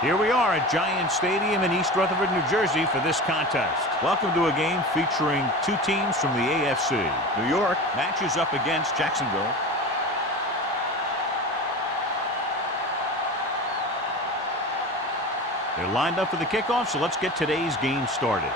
Here we are at Giant Stadium in East Rutherford, New Jersey for this contest. Welcome to a game featuring two teams from the AFC. New York matches up against Jacksonville. They're lined up for the kickoff, so let's get today's game started.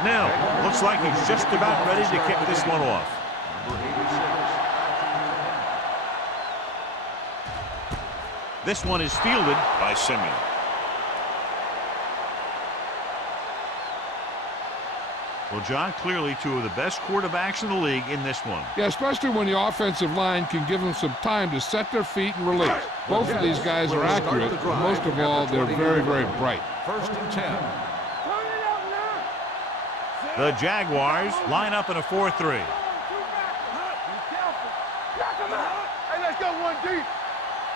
Snell looks like he's just about ready to kick this one off. This one is fielded by Simeon. Well, John, clearly two of the best quarterbacks in the league in this one. Yeah, especially when the offensive line can give them some time to set their feet and release. Both of these guys are accurate, but most of all, they're very, very bright. 1st and 10. The Jaguars line up in a 4-3. Hey, let's go one deep.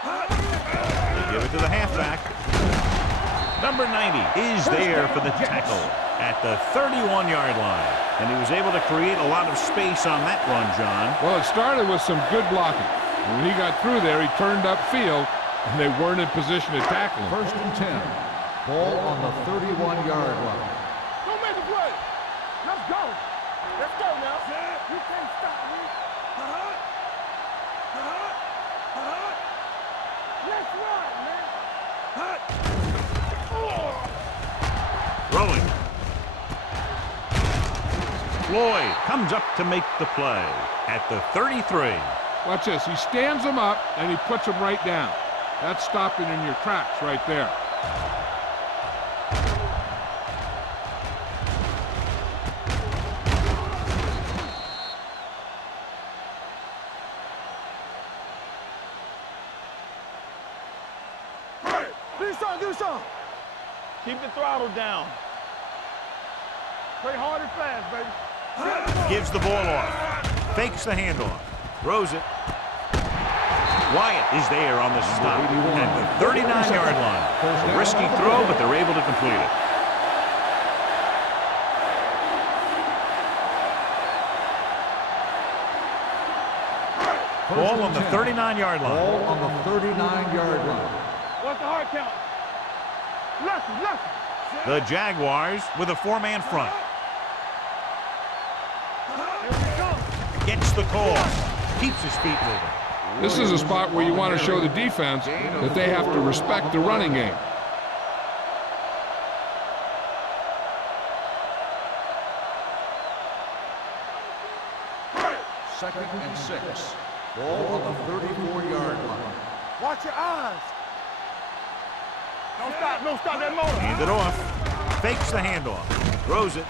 They give it to the halfback. Number 90 is there for the tackle at the 31-yard line. And he was able to create a lot of space on that run, John. Well, it started with some good blocking. When he got through there, he turned upfield, and they weren't in position to tackle him. 1st and 10. Ball on the 31-yard line. Don't make a play. Let's go. Let's go now. You can't stop me. Let's run, man. Throwing. Floyd comes up to make the play at the 33. Watch this. He stands them up, and he puts them right down. That's stopping in your tracks right there. Do something. Keep the throttle down. Play hard and fast, baby. Gives the ball off. Fakes the handoff. Throws it. Wyatt is there on the stop at the 39-yard line. A risky throw, but they're able to complete it. Ball on the 39-yard line. Ball on the 39-yard line. What's the hard count? Left. The Jaguars with a four-man front. Gets the call. Keeps his feet moving. This is a spot where you want to show the defense that they have to respect the running game. Second and 6. Ball on the 34-yard line. Watch your eyes. Don't stop that motor. Hand it off. Fakes the handoff. Throws it.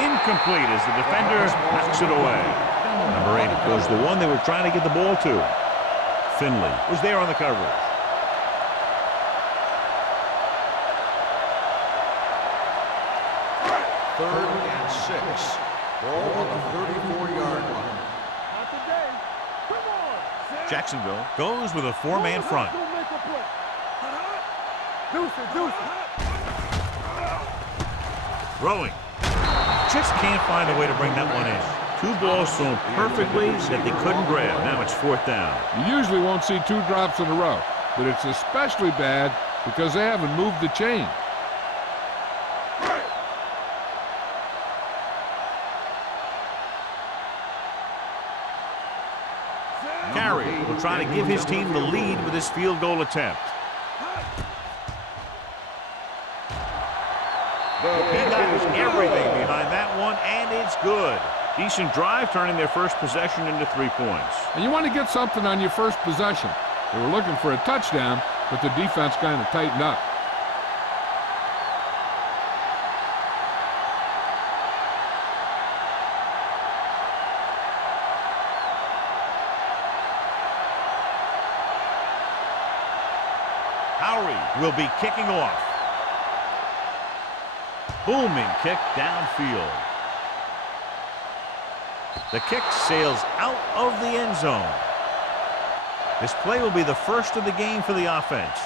Incomplete as the defender knocks it away. Number 8 was the one they were trying to get the ball to. Finley was there on the coverage. Third and 6. Ball on the 34-yard line. Not today. Come on. Jacksonville goes with a four-man front. Don't make a play. Deuce it. Throwing. Just can't find a way to bring that one in. Two balls thrown perfectly that they couldn't grab. Now it's 4th down. You usually won't see two drops in a row, but it's especially bad because they haven't moved the chain. Carey will try to give his team the lead with his field goal attempt. He got everything behind that one, and it's good. Decent drive, turning their first possession into 3 points. And you want to get something on your first possession. They were looking for a touchdown, but the defense kind of tightened up. Howery will be kicking off. Booming kick downfield. The kick sails out of the end zone. This play will be the first of the game for the offense.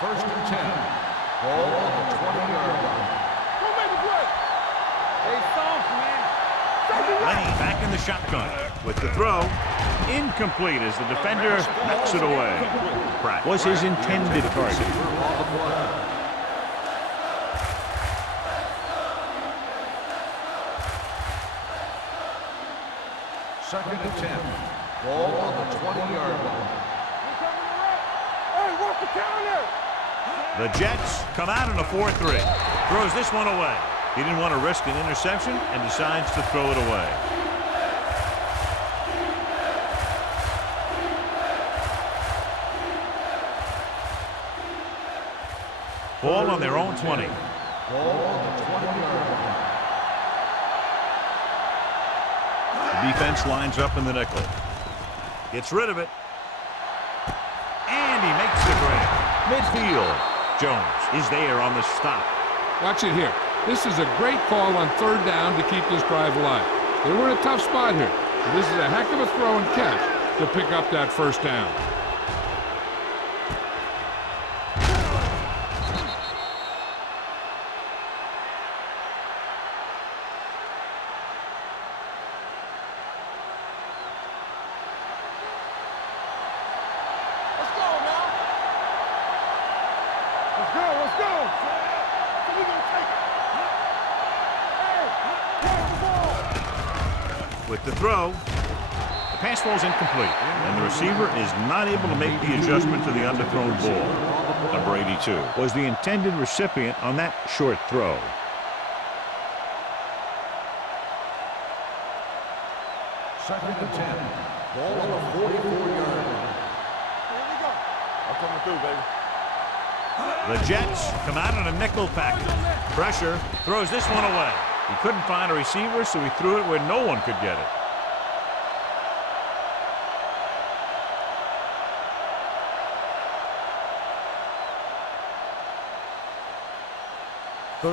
First and 10. Ball on the 20-yard line. Go make a play. Stay soft, man. Lenny back in the shotgun with the throw. Incomplete as the defender knocks it away. Pratt was his intended target. Second and 10. Ball on the 20-yard line. Hey, watch the counter. The Jets come out in a 4-3. Throws this one away. He didn't want to risk an interception and decides to throw it away. Ball on their own 20. Ball on the 20-yard line. The defense lines up in the nickel. Gets rid of it. And he makes the grab. Midfield. Jones is there on the stop. Watch it here. This is a great call on third down to keep this drive alive. They were in a tough spot here. So this is a heck of a throw and catch to pick up that first down. Let's go now. Let's go, let's go. So we gonna take it. Hey, pass the ball. With the throw, the pass falls incomplete, and the receiver is not able to make the adjustment to the underthrown ball. Number 82 was the intended recipient on that short throw. Second and 10. Ball on the 44-yard line. Here we go. I'm coming through, baby. The Jets come out in a nickel package. Pressure, throws this one away. He couldn't find a receiver, so he threw it where no one could get it.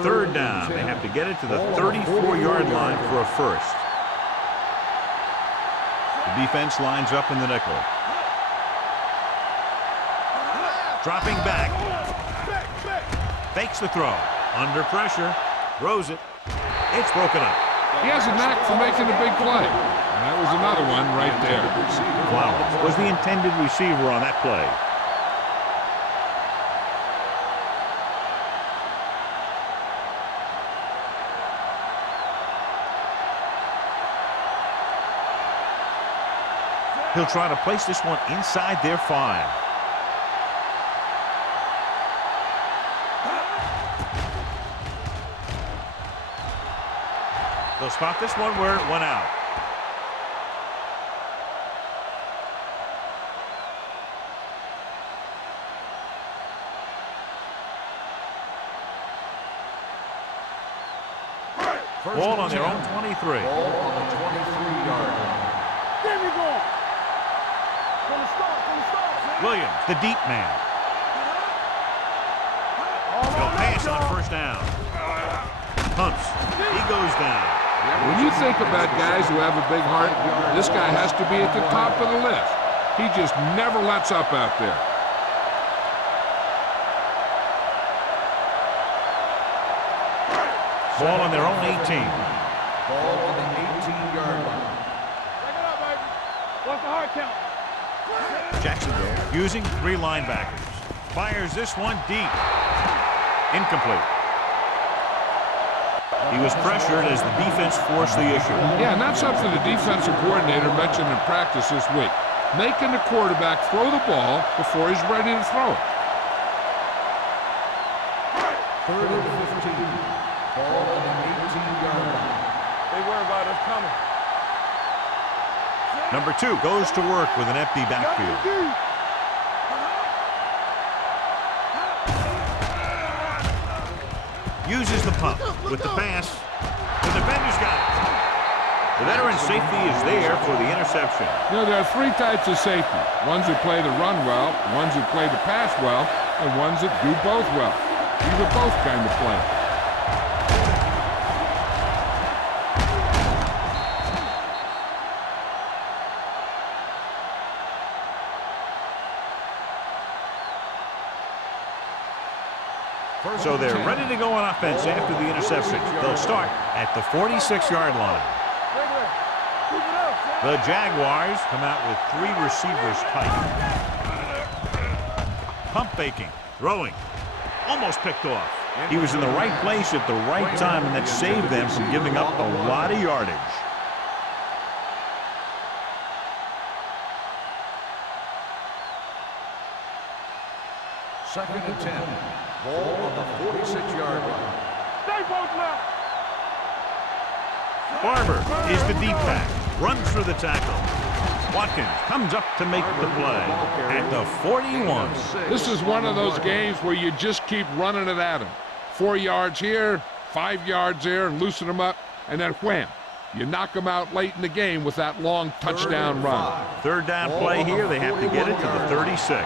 Third down. They have to get it to the 34-yard line for a first. The defense lines up in the nickel. Dropping back. Fakes the throw. Under pressure. Throws it. It's broken up. He has a knack for making a big play. And that was another one right there. Flowers was the intended receiver on that play. He'll try to place this one inside their 5. They'll spot this one where it went out. Ball on their own 23. Ball on the 23-yard line. There we go. From the start. Williams, the deep man. He'll pass on first down. Pumps. He goes down. When you think about guys who have a big heart, this guy has to be at the top of the list. He just never lets up out there. Ball on their own 18. Ball on the 18-yard line. Take it up, baby. What's the hard count? Jacksonville using 3 linebackers. Fires this one deep. Incomplete. He was pressured as the defense forced the issue. Yeah, and that's something the defensive coordinator mentioned in practice this week. Making the quarterback throw the ball before he's ready to throw it. Third and 15. Ball on the 18-yard line. They worry about us coming. Number 2 goes to work with an empty backfield. Uses the pump with the pass. The defender's got it. The veteran safety is there for the interception. You know, there are 3 types of safety. Ones who play the run well, ones who play the pass well, and ones that do both well. These are both kind of players. So they're ready to go on offense after the interception. They'll start at the 46-yard line. The Jaguars come out with 3 receivers tight. Pump faking, throwing, almost picked off. He was in the right place at the right time, and that saved them from giving up a lot of yardage. Second and 10. Ball on the 46-yard line. Stay both left. Barber is the deep back, runs through the tackle. Watkins comes up to make the play at the 41. This is one of those games where you just keep running it at him. 4 yards here, 5 yards there, and loosen them up, and then wham. You knock them out late in the game with that long touchdown run. Third down play here. They have to get it to the 36.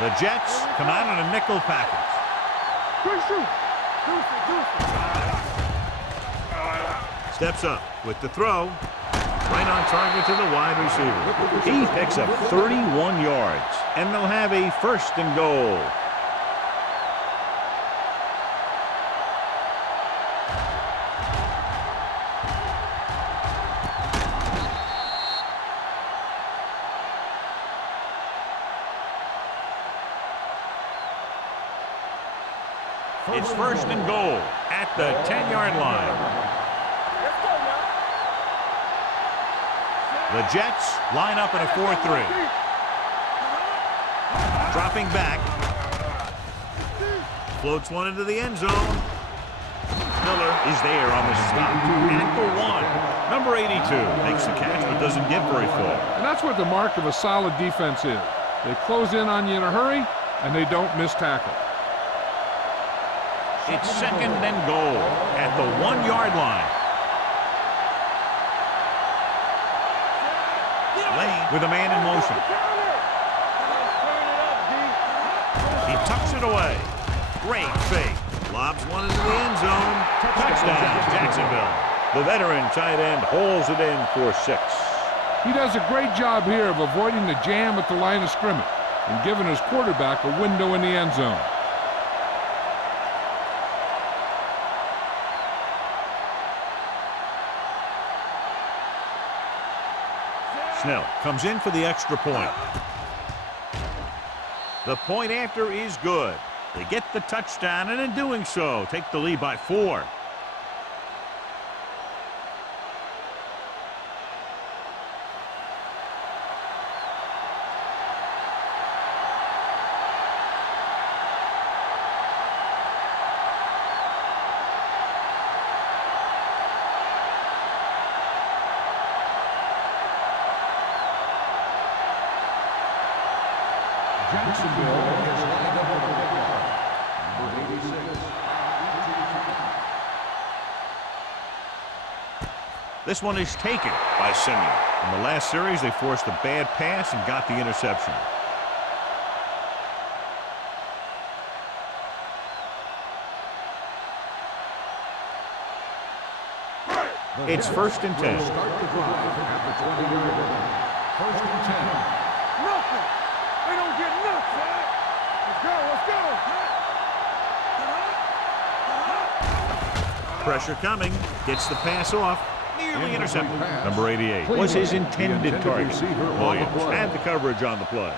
The Jets come out in a nickel package. Steps up with the throw. Right on target to the wide receiver. He picks up 31 yards, and they'll have a first and goal. It's first and goal at the 10-yard line. The Jets line up in a 4-3. Dropping back. Floats one into the end zone. Miller is there on the stop at the 1. Number 82 makes the catch but doesn't get very far. And that's what the mark of a solid defense is. They close in on you in a hurry, and they don't miss tackle. It's second and goal at the 1-yard line. Lane with a man in motion. He tucks it away. Great fake. Lobs one into the end zone. Touchdown, Jacksonville. The veteran tight end holds it in for 6. He does a great job here of avoiding the jam at the line of scrimmage and giving his quarterback a window in the end zone. Snell comes in for the extra point. The point after is good. They get the touchdown, and in doing so, take the lead by 4. Jacksonville is lined up on the football. Number 86. This one is taken by Simeon. In the last series, they forced a bad pass and got the interception. It's first and 10. Start the drive at the 20-yard line. First and 10. Nothing. They don't get nothing. Let's go. Pressure coming. Gets the pass off. Nearly intercepted. Number 88 was his intended target. Williams had the coverage on the play.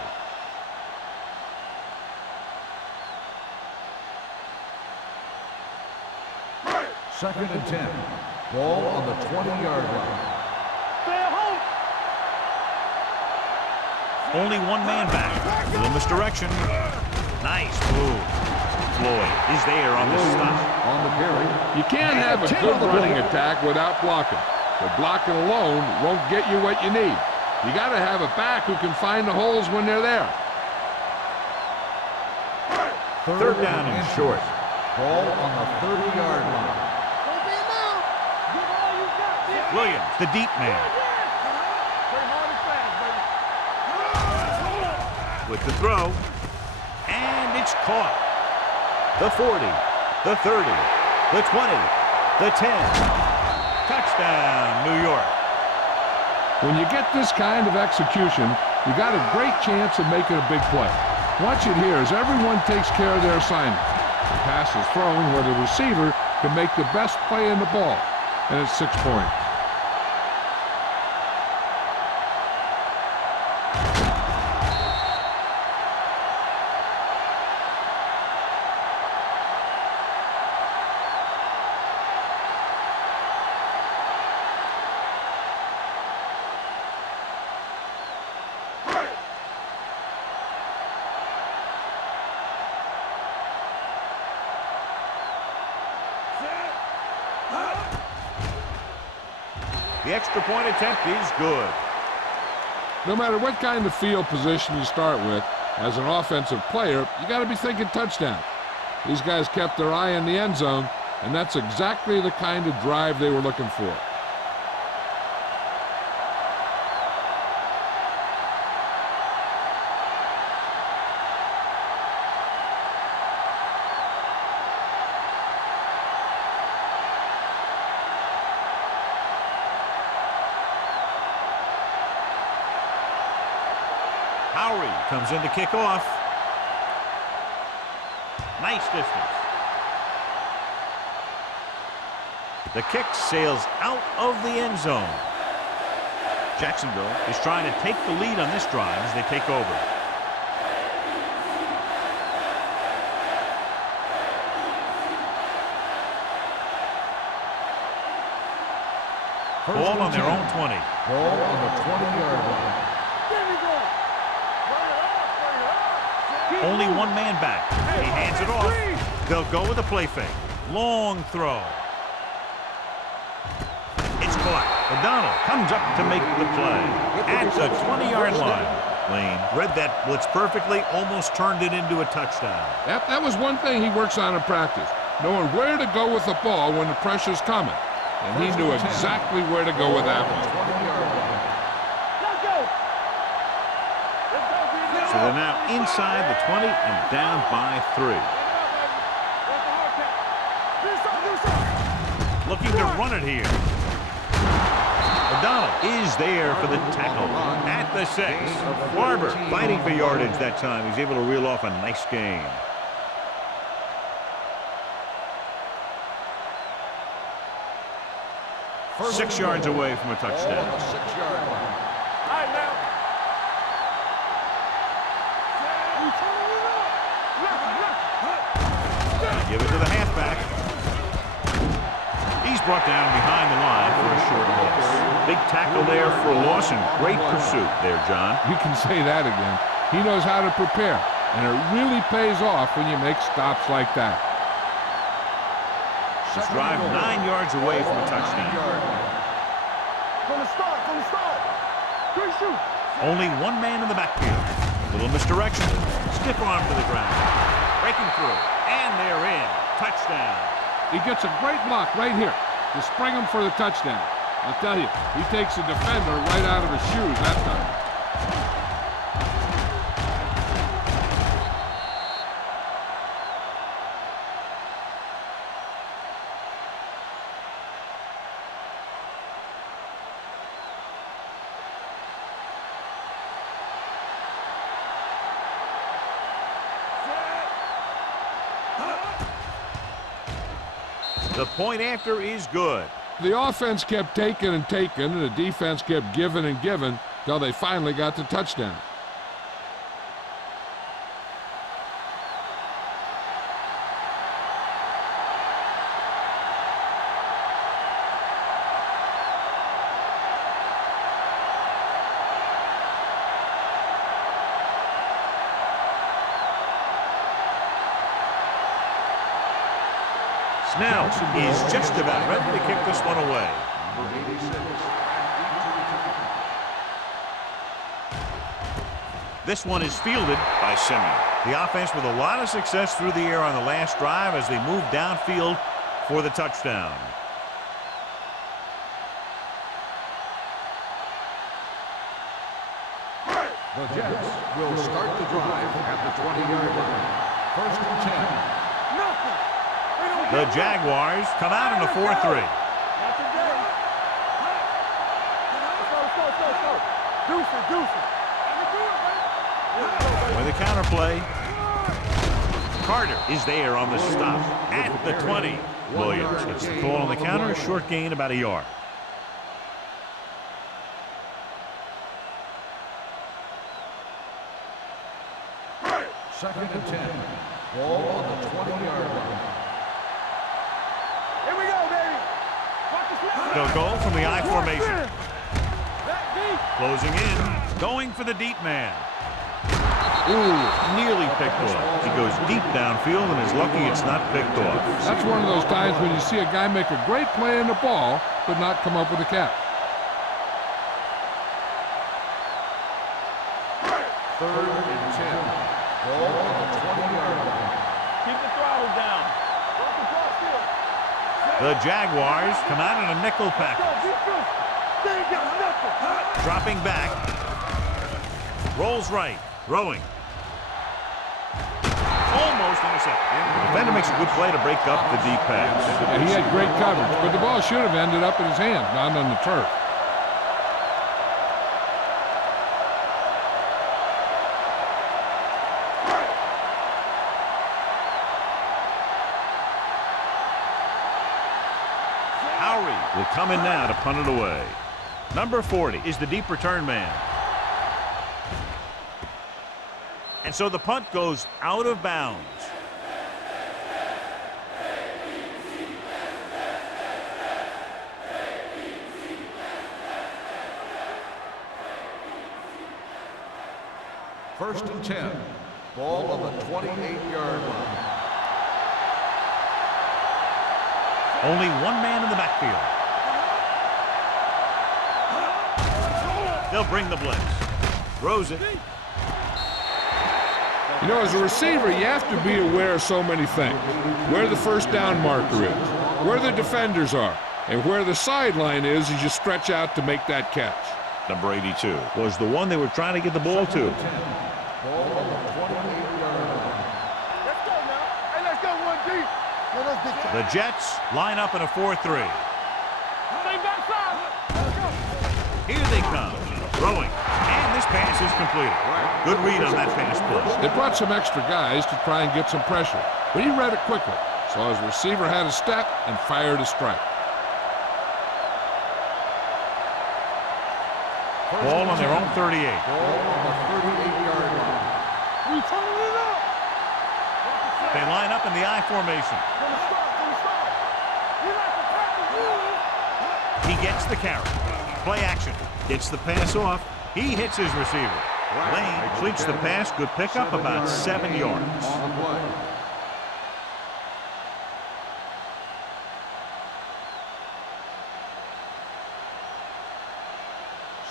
Second and 10. Ball on the 20-yard line. Stay home. Only one man back. Little misdirection. Nice move. Floyd is there on the stop. On the carry. You can't have a good running attack without blocking. But blocking alone won't get you what you need. You got to have a back who can find the holes when they're there. Third down and short. Ball on the 30-yard line. Don't be alone. Give all you got. Williams, the deep man. Play hard and fast, baby. With the throw. And it's caught. The 40, the 30, the 20, the 10. Touchdown, New York. When you get this kind of execution, you got a great chance of making a big play. Watch it here as everyone takes care of their assignment. The pass is thrown where the receiver can make the best play in the ball, and it's 6 points. The extra point attempt is good. No matter what kind of field position you start with, as an offensive player, you got to be thinking touchdown. These guys kept their eye on the end zone, and that's exactly the kind of drive they were looking for. Comes in to kick off. Nice distance. The kick sails out of the end zone. Jacksonville is trying to take the lead on this drive as they take over. Ball on their own 20. Ball on the 20-yard line. Only one man back. He hands it off. They'll go with a play fake. Long throw. It's caught. O'Donnell comes up to make the play at the 20-yard line. Lane read that blitz perfectly, almost turned it into a touchdown. That was one thing he works on in practice, knowing where to go with the ball when the pressure's coming. And he knew exactly where to go with that one. So they're now inside the 20 and down by 3. Looking to run it here. O'Donnell is there for the tackle at the 6. Barber fighting for yardage that time. He's able to reel off a nice gain. First 6 yards away from a touchdown. 6-yard line. All right, now. Give it to the halfback. He's brought down behind the line for a short loss. Big tackle there for Lawson. Great pursuit there, John. You can say that again. He knows how to prepare, and it really pays off when you make stops like that. This drive 9 yards away from a touchdown. From the start. Good shoot. Only one man in the backfield. Little misdirection. Stiff arm to the ground. Breaking through. And they're in. Touchdown. He gets a great block right here to spring him for the touchdown. I'll tell you, he takes the defender right out of his shoes that time. The point after is good. The offense kept taking and taking, and the defense kept giving and giving till they finally got the touchdown. Snell is just about ready to kick this one away. This one is fielded by Simeon. The offense with a lot of success through the air on the last drive as they move downfield for the touchdown. The Jets will start the drive at the 20-yard line. First and 10. The Jaguars come out in a 4-3. Not today. Let's go. Deuce it. With a counter play. Carter is there on the stop at the 20. Williams gets the call on the counter, a short gain about a yard. Second and 10. Ball on the 20-yard line. Here we go, baby. Watch the snap. They'll go from the I formation. Closing in, going for the deep man. Ooh, nearly picked off. He goes deep downfield and is lucky it's not picked off. That's one of those times when you see a guy make a great play in the ball, but not come up with a catch. Third and 10. Ball on the 20-yard line. Keep the throttle down. The Jaguars come out in a nickel package. Dropping back. Rolls right. Throwing. Almost intercepted. The defender makes a good play to break up the deep pass. And he had great coverage, but the ball should have ended up in his hands, not on the turf. Will come in now to punt it away. Number 40 is the deep return man. And so the punt goes out of bounds. First and 10. Ball on the 28-yard line. Only one man in the backfield. They'll bring the blitz. Throws it. You know, as a receiver, you have to be aware of so many things. Where the first down marker is, where the defenders are, and where the sideline is as you stretch out to make that catch. Number 82 was the one they were trying to get the ball to. Ball on the 28-yard line. Let's go now. Hey, let's go one deep. The Jets line up in a 4-3. Stay backside. Let's go. Here they come. Throwing. And this pass is completed. Good read on that pass play. They brought some extra guys to try and get some pressure, but he read it quickly. So his receiver had a step and fired a strike. Ball on their own 38. Ball on the 38-yard line. We turning it up. They line up in the I formation. From the start. We like to tackle you. He gets the carry. Play action. Gets the pass off. He hits his receiver. Lane completes the pass. Good pickup, about 7 yards. On the play.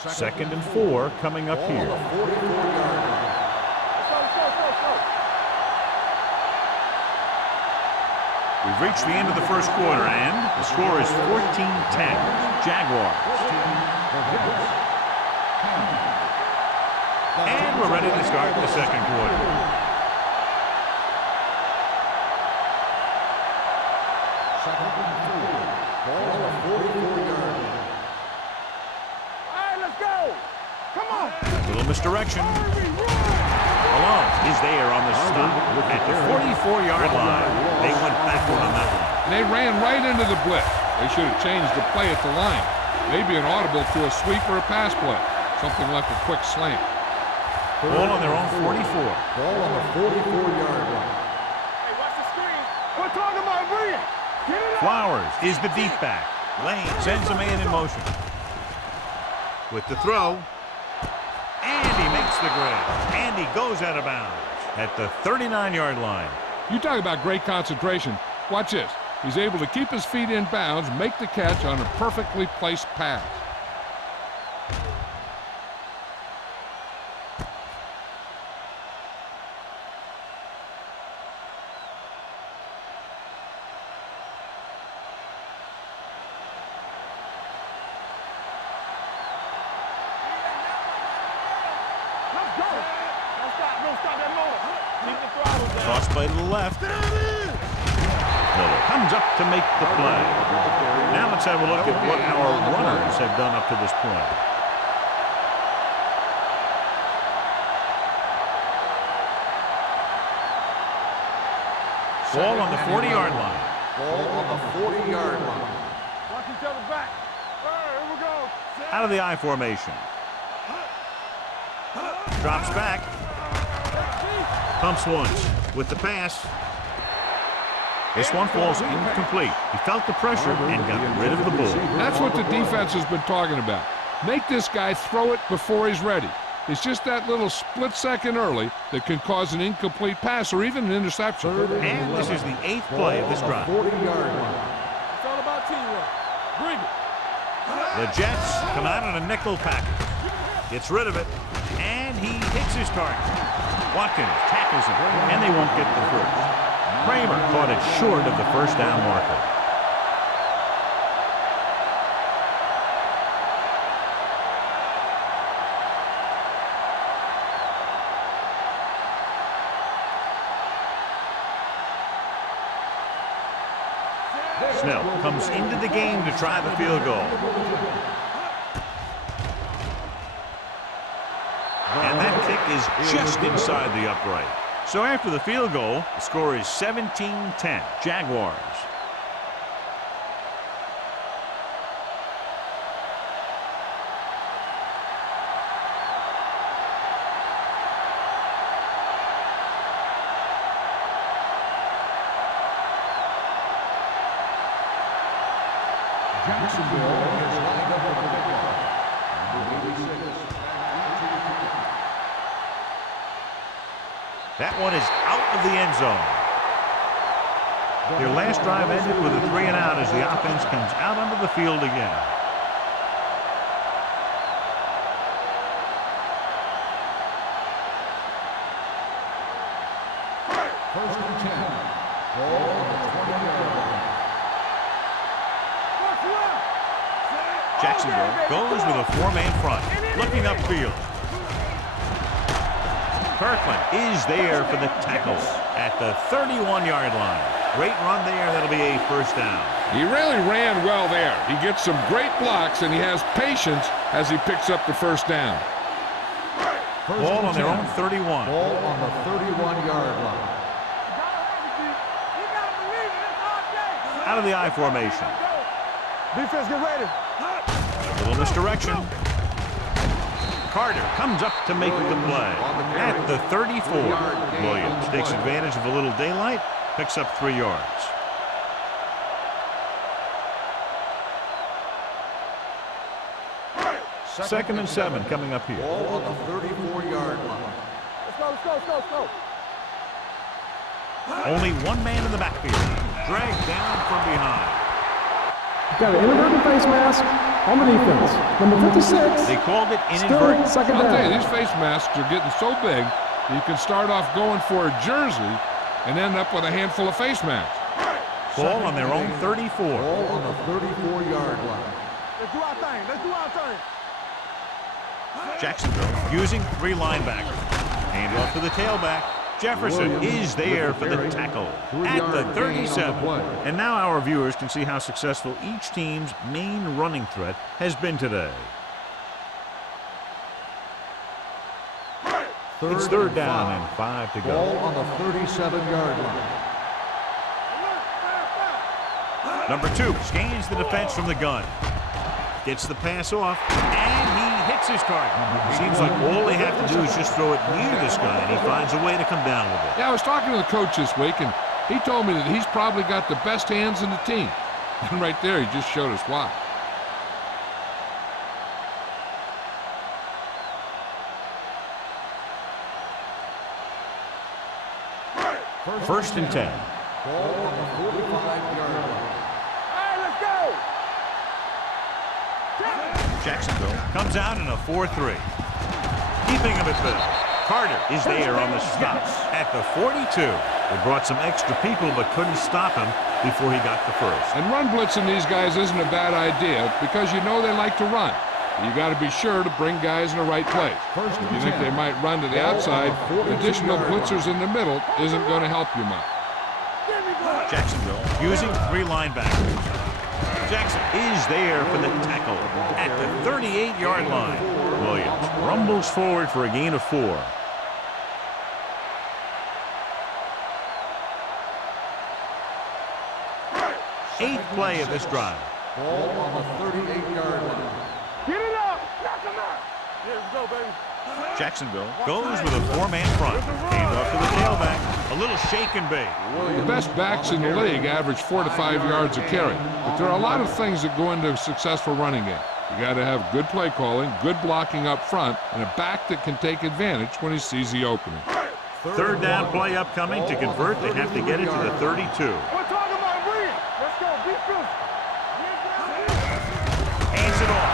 Second and 4 coming up Ball on here. the 44-yard line. We've reached the end of the first quarter, and the score is 14-10. Jaguars. And we're ready to start the second quarter. Second and 4. Ball on the 44-yard line. All right, let's go. Come on. A little misdirection. Malone is there on the stop at the 44-yard line. They went backward on that one. And they ran right into the blitz. They should have changed the play at the line. Maybe an audible to a sweep or a pass play. Something like a quick slant. Ball on their own 44. Ball on the 44-yard line. Hey, watch the screen. We're talking about Reed. Get it up. Flowers is the deep back. Lane sends a man in motion. With the throw. And he makes the grab. And he goes out of bounds at the 39-yard line. You talk about great concentration. Watch this. He's able to keep his feet in bounds, make the catch on a perfectly placed pass. Let's go. Don't stop that motor. Keep the throttle down. Cross play to the left. Miller comes up to make the play. Now let's have a look at what our runners have done up to this point. Ball on the 40-yard line. Ball on the 40-yard line. Watch each other back. Here we go. Out of the I formation. Drops back. Pumps once with the pass. This one falls incomplete. He felt the pressure and got rid of the ball. That's what the defense has been talking about. Make this guy throw it before he's ready. It's just that little split second early that can cause an incomplete pass or even an interception. And this is the 8th play of this drive. 40-yard line. It's all about teamwork. Bring it. The Jets come out on a nickel package. Gets rid of it, and he hits his target. Watkins tackles him, and they won't get the first. Kramer caught it short of the first down marker. Snell comes into the game to try the field goal. And that kick is just inside the upright. So after the field goal, the score is 17-10, Jaguars. Jacksonville is lined up for the kickoff. Number 86. That one is out of the end zone. Their last drive ended with a 3-and-out as the offense comes out onto the field again. First and 10. Ball on the 20-yard line. Jacksonville goes with a 4-man front, looking upfield. Kirkland is there for the tackle at the 31-yard line. Great run there. That'll be a first down. He really ran well there. He gets some great blocks, and he has patience as he picks up the first down. Ball on their own 31. Ball on the 31-yard line. Out of the I formation. Defense, get ready. A little misdirection. Carter comes up to make the play at the 34. Williams takes advantage of a little daylight, picks up 3 yards. Second and 7 coming up here. Ball on the 34-yard line. Let's go, let's go, let's go, let's go. Only one man in the backfield. Dragged down from behind. Got an inadvertent face mask on the defense. Number 56. They called it Still inadvertent. second I'll tell you, down. these face masks are getting so big that you can start off going for a jersey and end up with a handful of face masks. Ball on their own 34. Ball on the 34-yard line. Let's do our thing. Let's do our thing. Jacksonville using 3 linebackers. Hand off to the tailback. Jefferson is there for the tackle at the 37. And now our viewers can see how successful each team's main running threat has been today. It's third down and 5 to go. Ball on the 37-yard line. Number 2 scans the defense from the gun. Gets the pass off, and he hits his target. Seems like all they have to do is just throw it near this guy, and he finds a way to come down with it. Yeah, I was talking to the coach this week, and he told me that he's probably got the best hands in the team. And right there, he just showed us why. First and 10. Ball on the 45-yard line. Hey, let's go. Jacksonville comes out in a 4-3. Keeping him at bay. Carter is there on the stop at the 42. They brought some extra people but couldn't stop him before he got the first. And run blitzing these guys isn't a bad idea because you know they like to run. You got to be sure to bring guys in the right place. First If and you think 10. they might run to the outside, additional blitzers in the middle isn't going to help you much. Jacksonville using 3 linebackers. Jackson is there for the tackle at the 38-yard line. Williams rumbles forward for a gain of 4. play of this drive. Ball on the 38-yard line. Get it up. Knock him out. Here we go, baby. Jacksonville goes with a four-man front. Hand off to the tailback. A little shake and bake. The best backs in the league average 4 to 5 yards a carry. But there are a lot of things that go into a successful running game. You got to have good play calling, good blocking up front, and a back that can take advantage when he sees the opening. Third down play upcoming. To convert, they have to get it to the 32. We're talking about Reed. Let's go. Be true. Hands it off.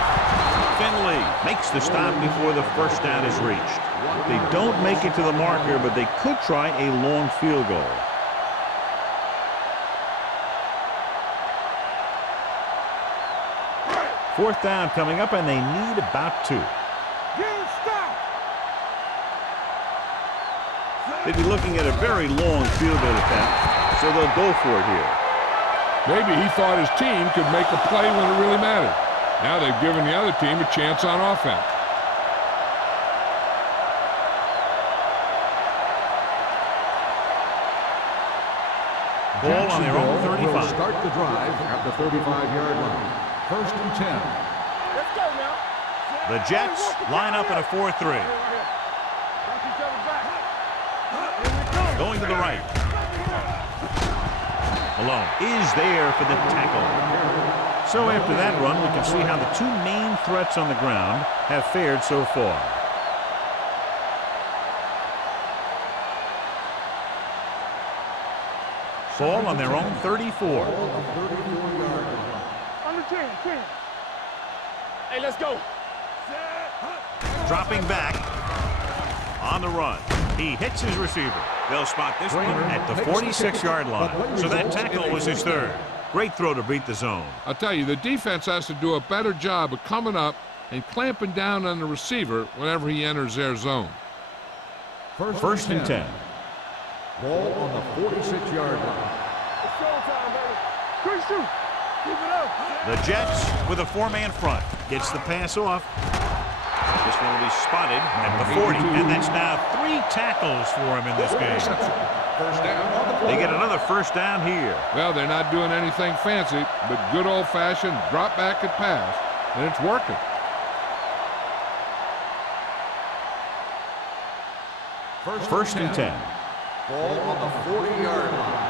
Finley makes the stop before the first down is reached. They don't make it to the marker, but they could try a long field goal. Fourth down coming up, and they need about 2. They'd be looking at a very long field goal attempt, so they'll go for it here. Maybe he thought his team could make a play when it really mattered. Now they've given the other team a chance on offense. Ball on their own 35. Will start the drive at the 35-yard line. First and 10. Let's go now. The Jets line up in a 4-3. Watch each other back. Going to the right. Malone is there for the tackle. So after that run, we can see how the two main threats on the ground have fared so far. Ball on their own 34. Under 10. Hey, let's go. Dropping back on the run. He hits his receiver. They'll spot this one at the 46-yard line. So that tackle was his third. Great throw to beat the zone. I'll tell you, the defense has to do a better job of coming up and clamping down on the receiver whenever he enters their zone. First and 10. Ball on the 46-yard line. It's showtime, baby. Quick shoot. Keep it up. The Jets with a four-man front. Gets the pass off. This one will be spotted at the 40. And that's now 3 tackles for him in this game. First down on the play. They get another first down here. Well, they're not doing anything fancy, but good old-fashioned drop back and pass, and it's working. First and 10. Ball on the 40-yard line.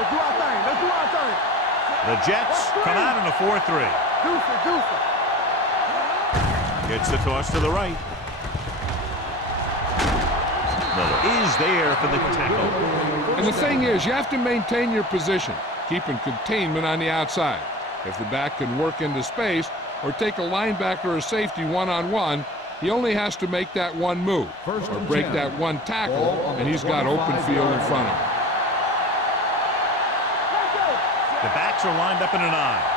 Let's do our thing. Let's do our thing. The Jets come out in a 4-3. Deuce it. Gets the toss to the right. Miller is there for the tackle. And the thing is, you have to maintain your position, keeping containment on the outside. If the back can work into space or take a linebacker or safety one-on-one, he only has to make that one move or break that one tackle, and he's got open field in front of him. The backs are lined up in an I.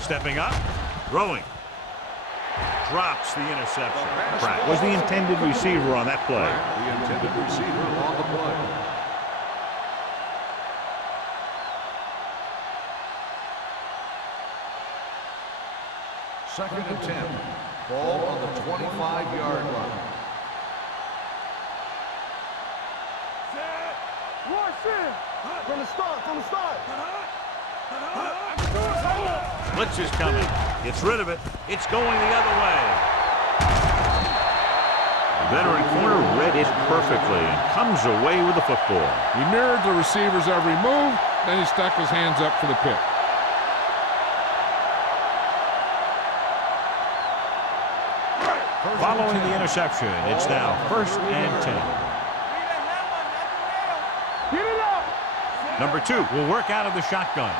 Stepping up, throwing. Drops the interception. Pratt was the intended receiver on that play. The intended receiver on the play. Second and 10. Ball on the 25-yard line. Rush in. From the start. Blitz is coming. Gets rid of it. It's going the other way. The veteran corner read it perfectly and comes away with the football. He mirrored the receiver's every move, then he stuck his hands up for the pick. Following the interception, it's now first and 10. Get it up. Number 2 will work out of the shotgun.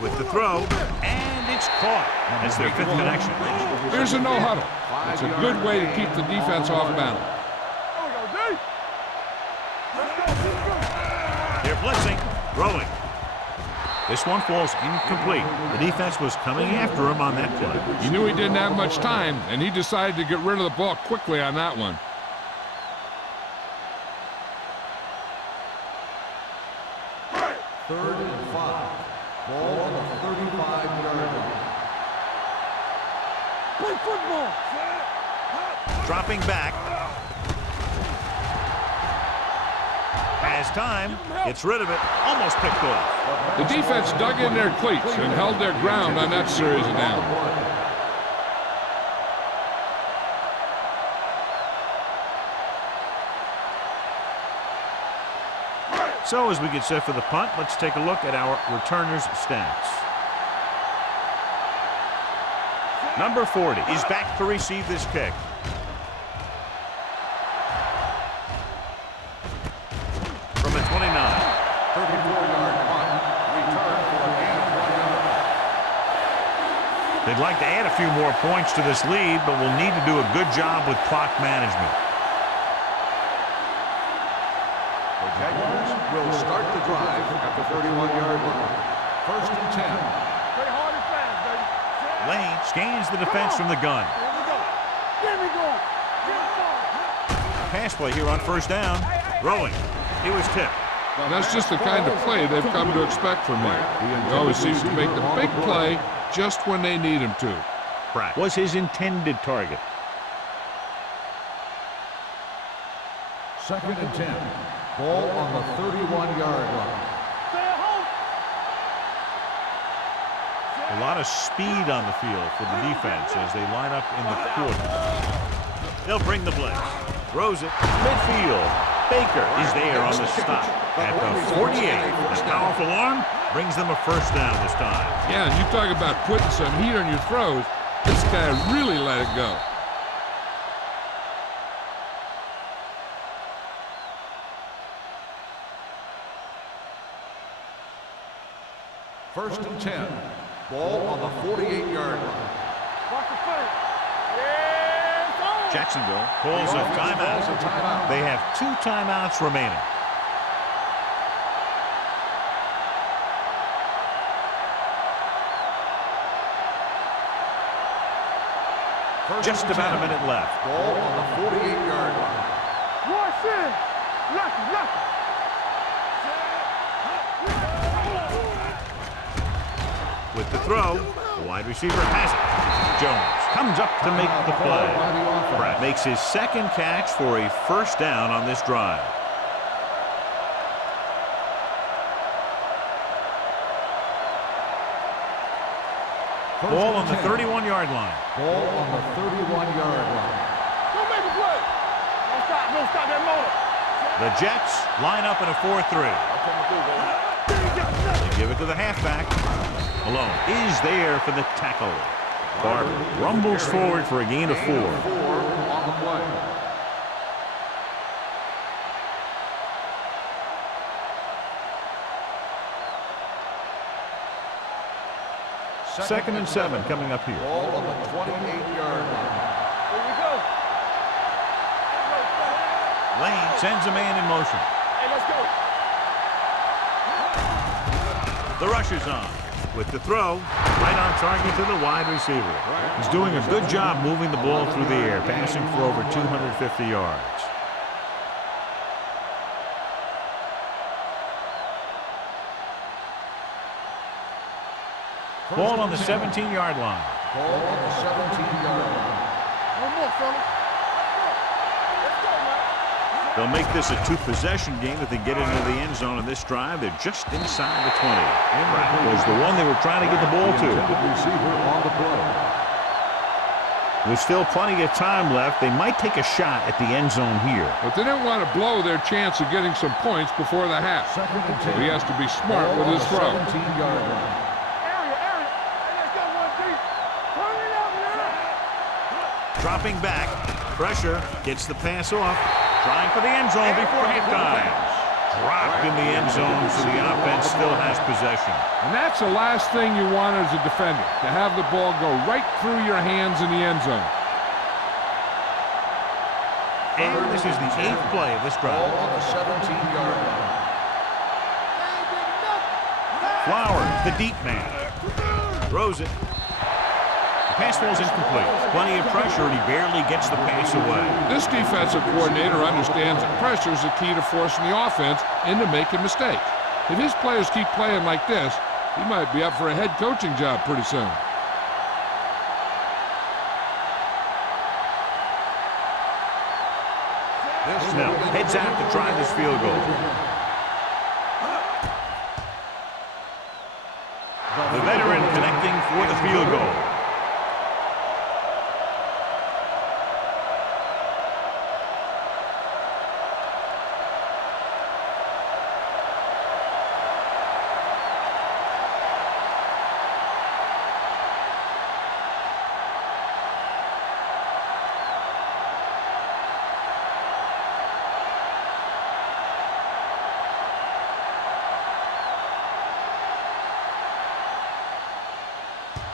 With the throw, and it's caught. That's their 5th connection. Here's a no-huddle. It's a good way to keep the defense off balance. They're blitzing, throwing. This one falls incomplete. The defense was coming after him on that play. He knew he didn't have much time, and he decided to get rid of the ball quickly on that one. Third and 5. Ball on the 35-yard line. Play football. Dropping back. has time, gets rid of it, almost picked off. The defense dug in their cleats and held their ground on that series of downs. So as we get set for the punt, let's take a look at our returners' stats. Number 40 is back to receive this kick. From the 29. 34-yard punt. Return for a gain of 1 yard. They'd like to add a few more points to this lead, but will need to do a good job with clock management. The Jaguars will start the drive at the 31-yard line. First and 10. Play hard and fast, baby. Lane scans the defense from the gun. Here we go. Here we go. Pass play here on first down. Rolling. He was tipped. That's just the kind of play they've come to expect from him. He always seems to make the big play just when they need him to. Pratt was his intended target. Second and 10. Ball on the 31-yard line. A lot of speed on the field for the defense as they line up in the quarter. They'll bring the blitz. Throws it midfield. Baker is there on the stop at the 48. The powerful arm brings them a first down this time. Yeah, and you talk about putting some heat on your throws. This guy really let it go. First and 10. Ball on the 48-yard line. Watch the foot. Yeah, it's on. Jacksonville calls a timeout. They have 2 timeouts remaining. Just about a minute left. Ball on the 48-yard line. Watch it. Lucky. With the throw, the wide receiver has it. Jones comes up to make the play. Pratt makes his second catch for a first down on this drive. Ball on the 31-yard line. Ball on the 31-yard line. Don't make a play. Don't stop that motor. The Jets line up in a 4-3. They give it to the halfback. Malone is there for the tackle. Barber rumbles forward for a gain of 4. 4 on the play. Second and 7 coming up here. Ball on the 28-yard line. Here we go. Lane sends a man in motion. Hey, let's go. The rush is on. With the throw, right on target to the wide receiver. He's doing a good job moving the ball through the air, passing for over 250 yards. Ball on the 17-yard line. Ball on the 17-yard line. One more, fellas. Let's go, man. They'll make this a 2-possession game if they get into the end zone in this drive. They're just inside the 20. Pratt was the one they were trying to get the ball to. Receiver on the play. There's still plenty of time left. They might take a shot at the end zone here. But they didn't want to blow their chance of getting some points before the half. Second and 10. He has to be smart with his throw. 17-yard line. Area. Hey, let's go one deep. Turn it up, man. Dropping back. Pressure. Gets the pass off. Trying for the end zone before halftime. Dropped in the end zone, so the offense still has possession. And that's the last thing you want as a defender, to have the ball go right through your hands in the end zone. And this is the 8th play of this Ball drive. on the 17-yard line. Flowers, the deep man. Throws it. The pass falls incomplete. Plenty of pressure, and he barely gets the pass away. This defensive coordinator understands that pressure is the key to forcing the offense into making mistakes. If his players keep playing like this, he might be up for a head coaching job pretty soon. Snell heads out to try this field goal. field goal.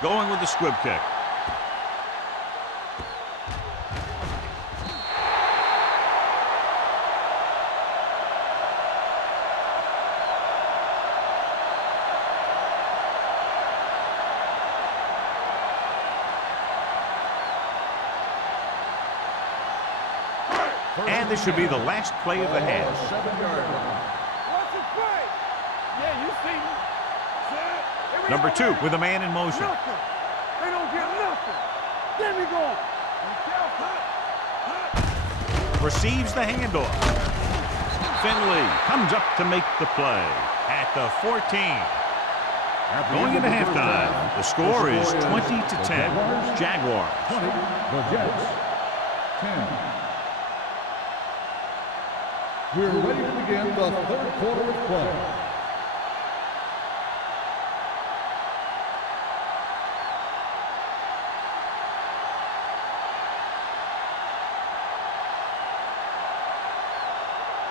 Going with the squib kick. And this should be the last play of the half. 7-yard line. What's the play? Yeah, you see me. Set. Number 2 with a man in motion. Nothing. They don't get nothing. There we go. Receives the handoff. Finley comes up to make the play at the 14. Going into halftime, the score is 20-10. Jaguars. 20, the Jets. 10. We're ready to begin the third quarter of play.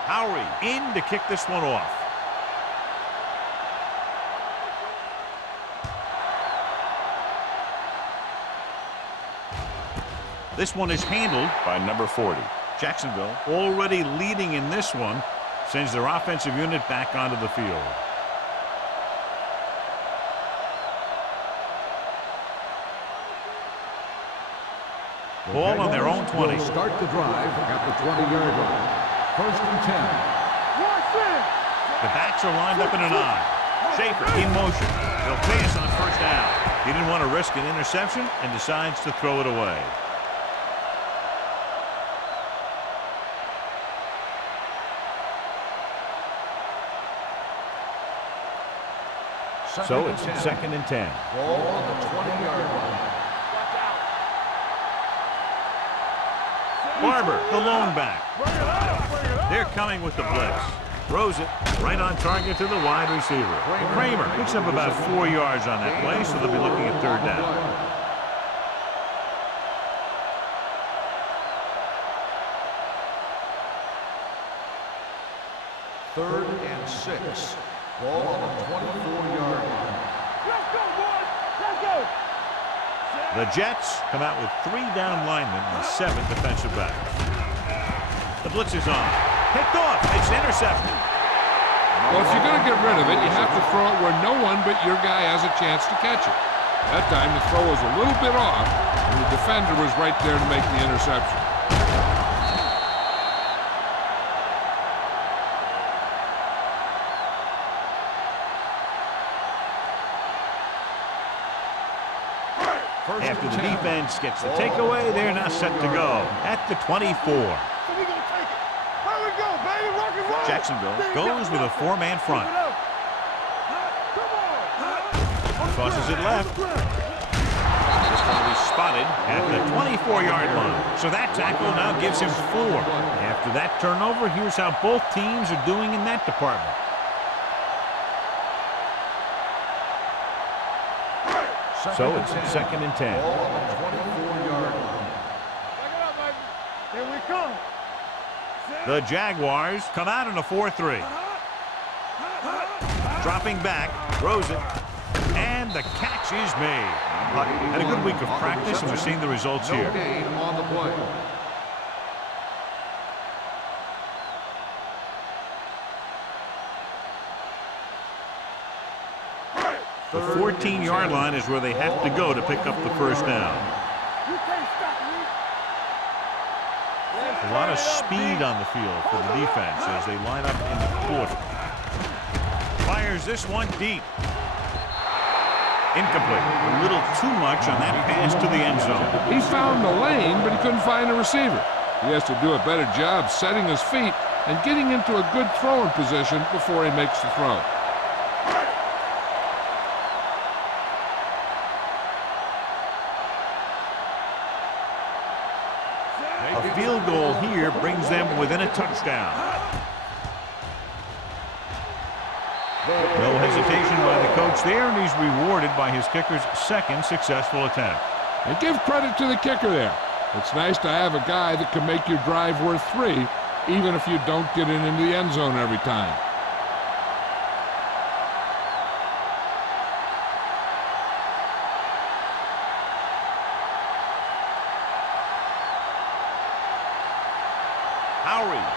Howery in to kick this one off. This one is handled by number 40. Jacksonville, already leading in this one, sends their offensive unit back onto the field. Ball on their own 20. Will start the drive at the 20-yard line. First and 10. The backs are lined up in an I. Schaefer in motion. They'll pass on first down. He didn't want to risk an interception and decides to throw it away. So it's second and 10. Ball on the 20-yard line. Barber, the lone back. They're coming with the blitz. Throws it right on target to the wide receiver. Kramer picks up about 4 yards on that play, so they'll be looking at third down. Third and 6. Ball on the 24-yard line. Let's go, boys. Let's go. The Jets come out with 3 down linemen and 7 defensive backs. The blitz is on. Picked off. It's intercepted. Well, if you're going to get rid of it, you have to throw it where no one but your guy has a chance to catch it. That time, the throw was a little bit off, and the defender was right there to make the interception. After the defense gets the takeaway, they're now set to go at the 24. So we gonna take it. Where we go, baby? Rock and roll. Jacksonville goes with a 4-man front. Tosses it left. It's going to be spotted at the 24-yard line. So that tackle now gives him 4. After that turnover, here's how both teams are doing in that department. So it's second and 10. Ball on the 24-yard line. Back it up, baby. Here we come. The Jaguars come out in a 4-3. Dropping back, throws it, and the catch is made. Had a good week of practice, and we're seeing the results No here. gain on the play. The 14-yard line is where they have to go to pick up the first down. You can't stop me. A lot of speed on the field for the defense as they line up in the quarter. Fires this one deep. Incomplete. A little too much on that pass to the end zone. He found the lane, but he couldn't find a receiver. He has to do a better job setting his feet and getting into a good throwing position before he makes the throw. field goal here brings them within a touchdown. No hesitation by the coach there, and he's rewarded by his kicker's second successful attempt. And give credit to the kicker there. It's nice to have a guy that can make your drive worth 3, even if you don't get it into the end zone every time.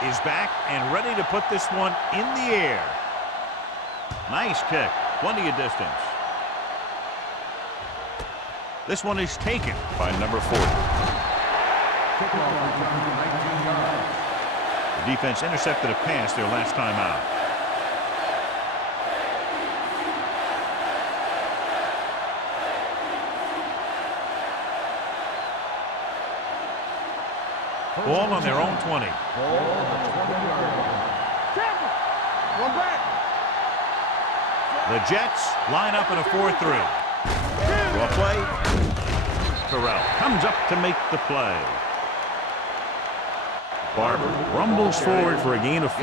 Is back and ready to put this one in the air. Nice kick. Plenty of distance. This one is taken by number 40. The defense intercepted a pass their last time out. Ball on their own 20. Ball on the 20-yard line. One back. The Jets line up in a 4-3. Draw play. Terrell comes up to make the play. Barber rumbles forward for a gain of 4.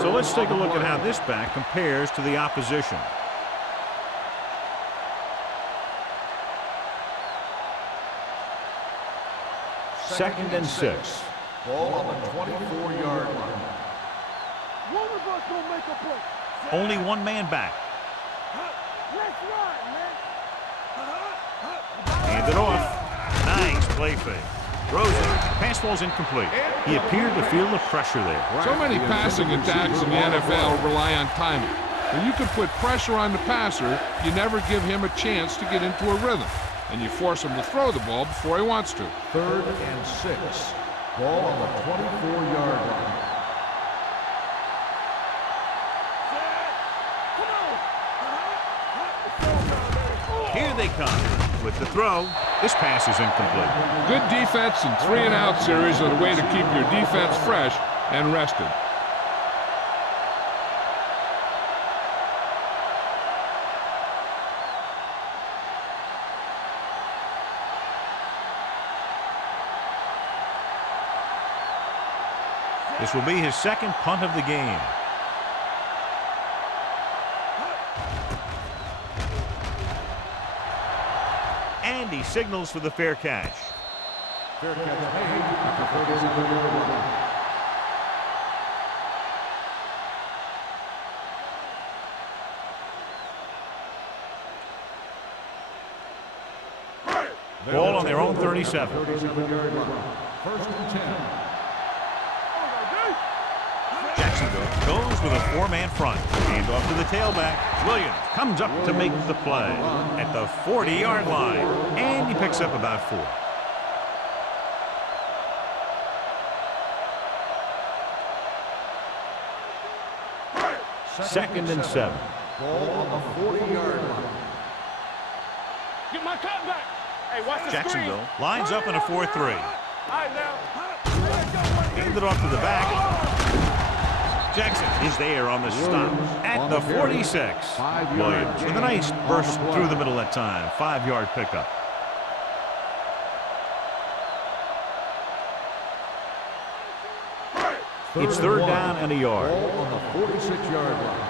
So let's take a look at how this back compares to the opposition. Second and 6. Ball on the 24-yard line. One of us gonna make a play. Only one man back. Let's run, man. Hand it off. Nice play fake. Throws it. Pass falls incomplete. He appeared to feel the pressure there. So many passing attacks in the NFL rely on timing. When you can put pressure on the passer, you never give him a chance to get into a rhythm, and you force him to throw the ball before he wants to. 3rd and 6. Ball on the 24-yard line. Here they come. With the throw, this pass is incomplete. Good defense and 3-and-out series are the way to keep your defense fresh and rested. This will be his second punt of the game. And he signals for the fair catch. Fair catch made at the 37-yard line. Ball on their own 37. 37-yard line. 1st and 10. Jacksonville goes with a 4-man front. Hand off to the tailback. Williams comes up to make the play at the 40-yard line. And he picks up about 4. Second and 7. Ball on the 40-yard line. Get my cut back. Hey, watch the Jacksonville screen. lines up in a 4-3. All right, now. Hand it off to the back. Jackson is there on the stop at the 46. Williams with a nice burst through the middle that time. 5-yard pickup. It's 3rd down and a yard. Ball on the 46-yard line.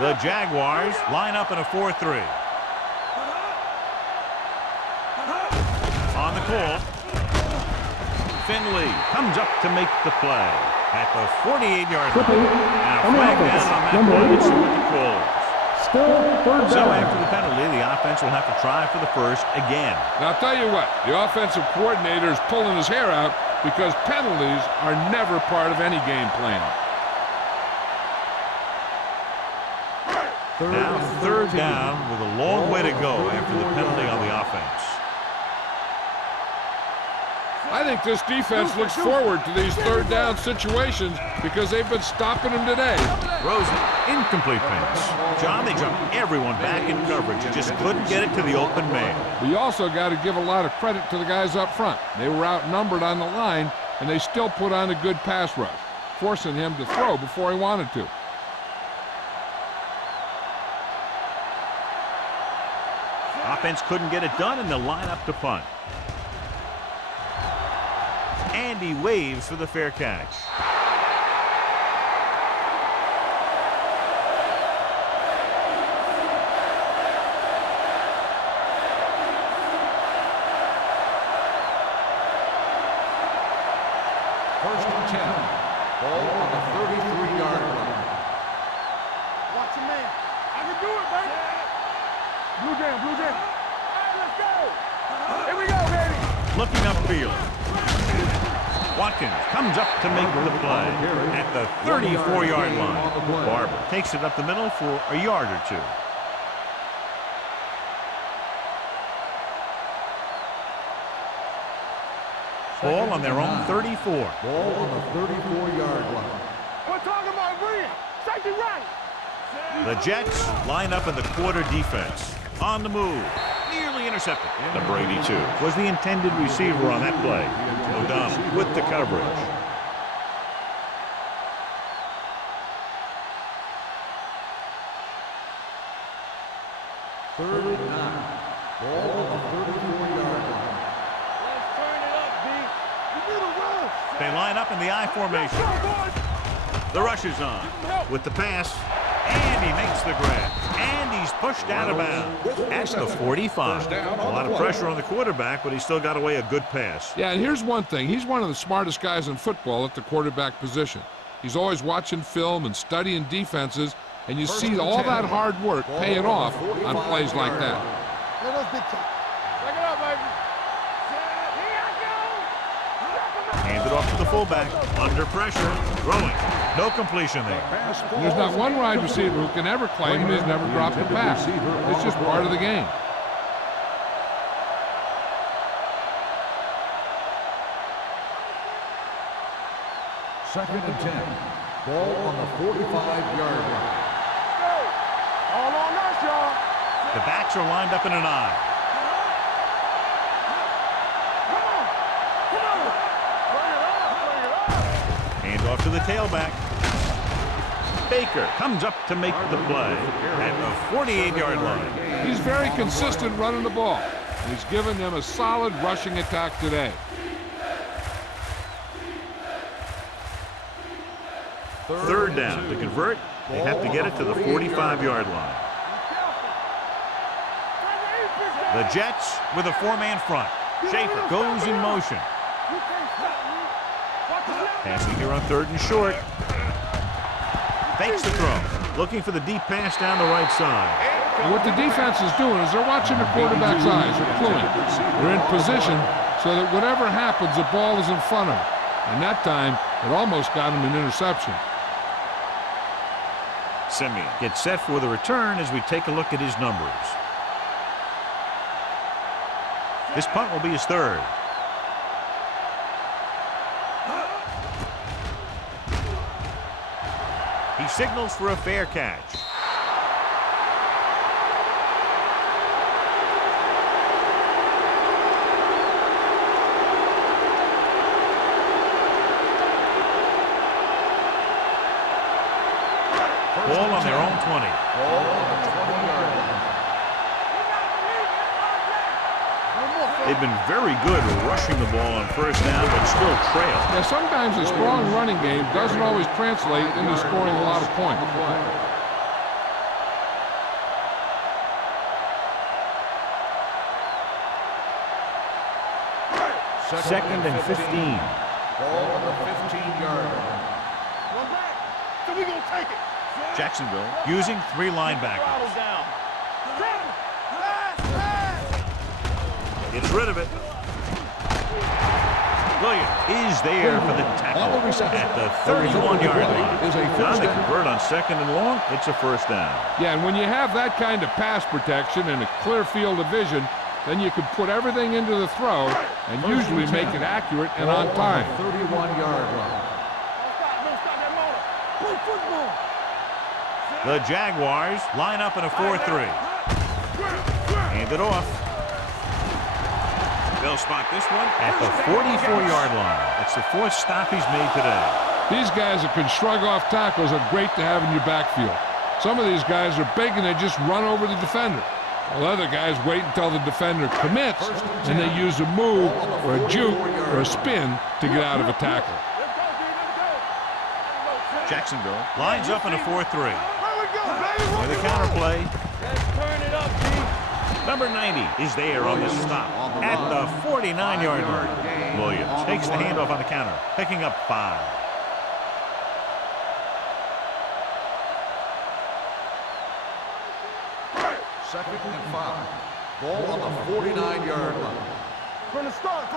The Jaguars line up in a 4-3. On the call. Finley comes up to make the play at the 48-yard line. And a flag down on that play. Let's see what the call is. Still 3rd So down. after the penalty, the offense will have to try for the first again. Now, I'll tell you what, the offensive coordinator is pulling his hair out because penalties are never part of any game plan. Now 3rd down with a long way to go after the penalty on the offense. I think this defense looks forward to these 3rd down situations because they've been stopping them today. Rosen, incomplete pass. John, they jumped everyone back in coverage. You just couldn't get it to the open man. We also got to give a lot of credit to the guys up front. They were outnumbered on the line, and they still put on a good pass rush, forcing him to throw before he wanted to. Offense couldn't get it done, and they'll line up to punt. And he waves for the fair catch. First and 10. Ball on the 33-yard line. Watch your man. I can do it, baby. Blue jam, blue jam. All right, let's go. Here we go, baby. Looking upfield. Watkins comes up to make the play at the 34-yard line. Barber takes it up the middle for a yard or two. Ball on their own 34. Ball on the 34-yard line. We're talking about green. Safety right. The Jets line up in the quarter defense. On the move. Nearly intercepted. Number 82 was the intended receiver on that play. O'Donnell with the coverage. Third and 9. Ball on the 34-yard line. Let's turn it up, B. You need a run. They line up in the I formation. The rush is on with the pass, and he makes the grab. And he's pushed out of bounds at the 45. A lot of pressure on the quarterback, but he still got away a good pass. Yeah, and here's one thing. He's one of the smartest guys in football at the quarterback position. He's always watching film and studying defenses, and you see all that hard work paying off on plays like that. Let us big time. Check it out, baby. Here I go. Handed off to the fullback. Under pressure. Throwing. No completion there. There's not one wide receiver who can ever claim he's never dropped a pass. It's just part of the game. Second and 10. Ball on the 45-yard line. All on us, y'all. The backs are lined up in an I. Come on. Bring it up. Bring it up. Hand off to the tailback. Baker comes up to make the play at the 48-yard line. He's very consistent running the ball. He's given them a solid rushing attack today. Third down. To convert, they have to get it to the 45-yard line. The Jets with a four-man front. Schaefer goes in motion. Passing here on third and short. Fakes the throw. Looking for the deep pass down the right side. And what the defense is doing is they're watching the quarterback's eyes. They're cluing. They're in position so that whatever happens, the ball is in front of them. And that time, it almost got him an interception. Simeon gets set for the return as we take a look at his numbers. This punt will be his third. He signals for a fair catch. Ball on their own 20. Ball on the 20-yard line. They've been very good rushing the ball on first down, but still trail. Yeah, sometimes a strong running game doesn't always translate into scoring a lot of points. Second and 15. Ball on the 15-yard line. One back. So we gonna take it. Jacksonville using three linebackers. Down. Gets rid of it. Williams is there for the tackle at the 31-yard line. Now they convert on second and long. It's a first down. Yeah, and when you have that kind of pass protection and a clear field of vision, then you can put everything into the throw and usually make it accurate and on time. 31-yard line. Don't stop that motor. Play football. The Jaguars line up in a 4-3. Hand it off. They'll spot this one at the 44-yard line. That's the fourth stop he's made today. These guys that can shrug off tackles are great to have in your backfield. Some of these guys are big and they just run over the defender. Well, other guys wait until the defender commits, and they use a move or a juke or a spin to get out of a tackle. Jacksonville lines up in a 4-3. With a counter play. Turn it up, D. Number 90 is there on the stop at the 49-yard line. Williams takes the handoff on the counter, picking up 5. Second and 5. Ball on the 49-yard line. From the start.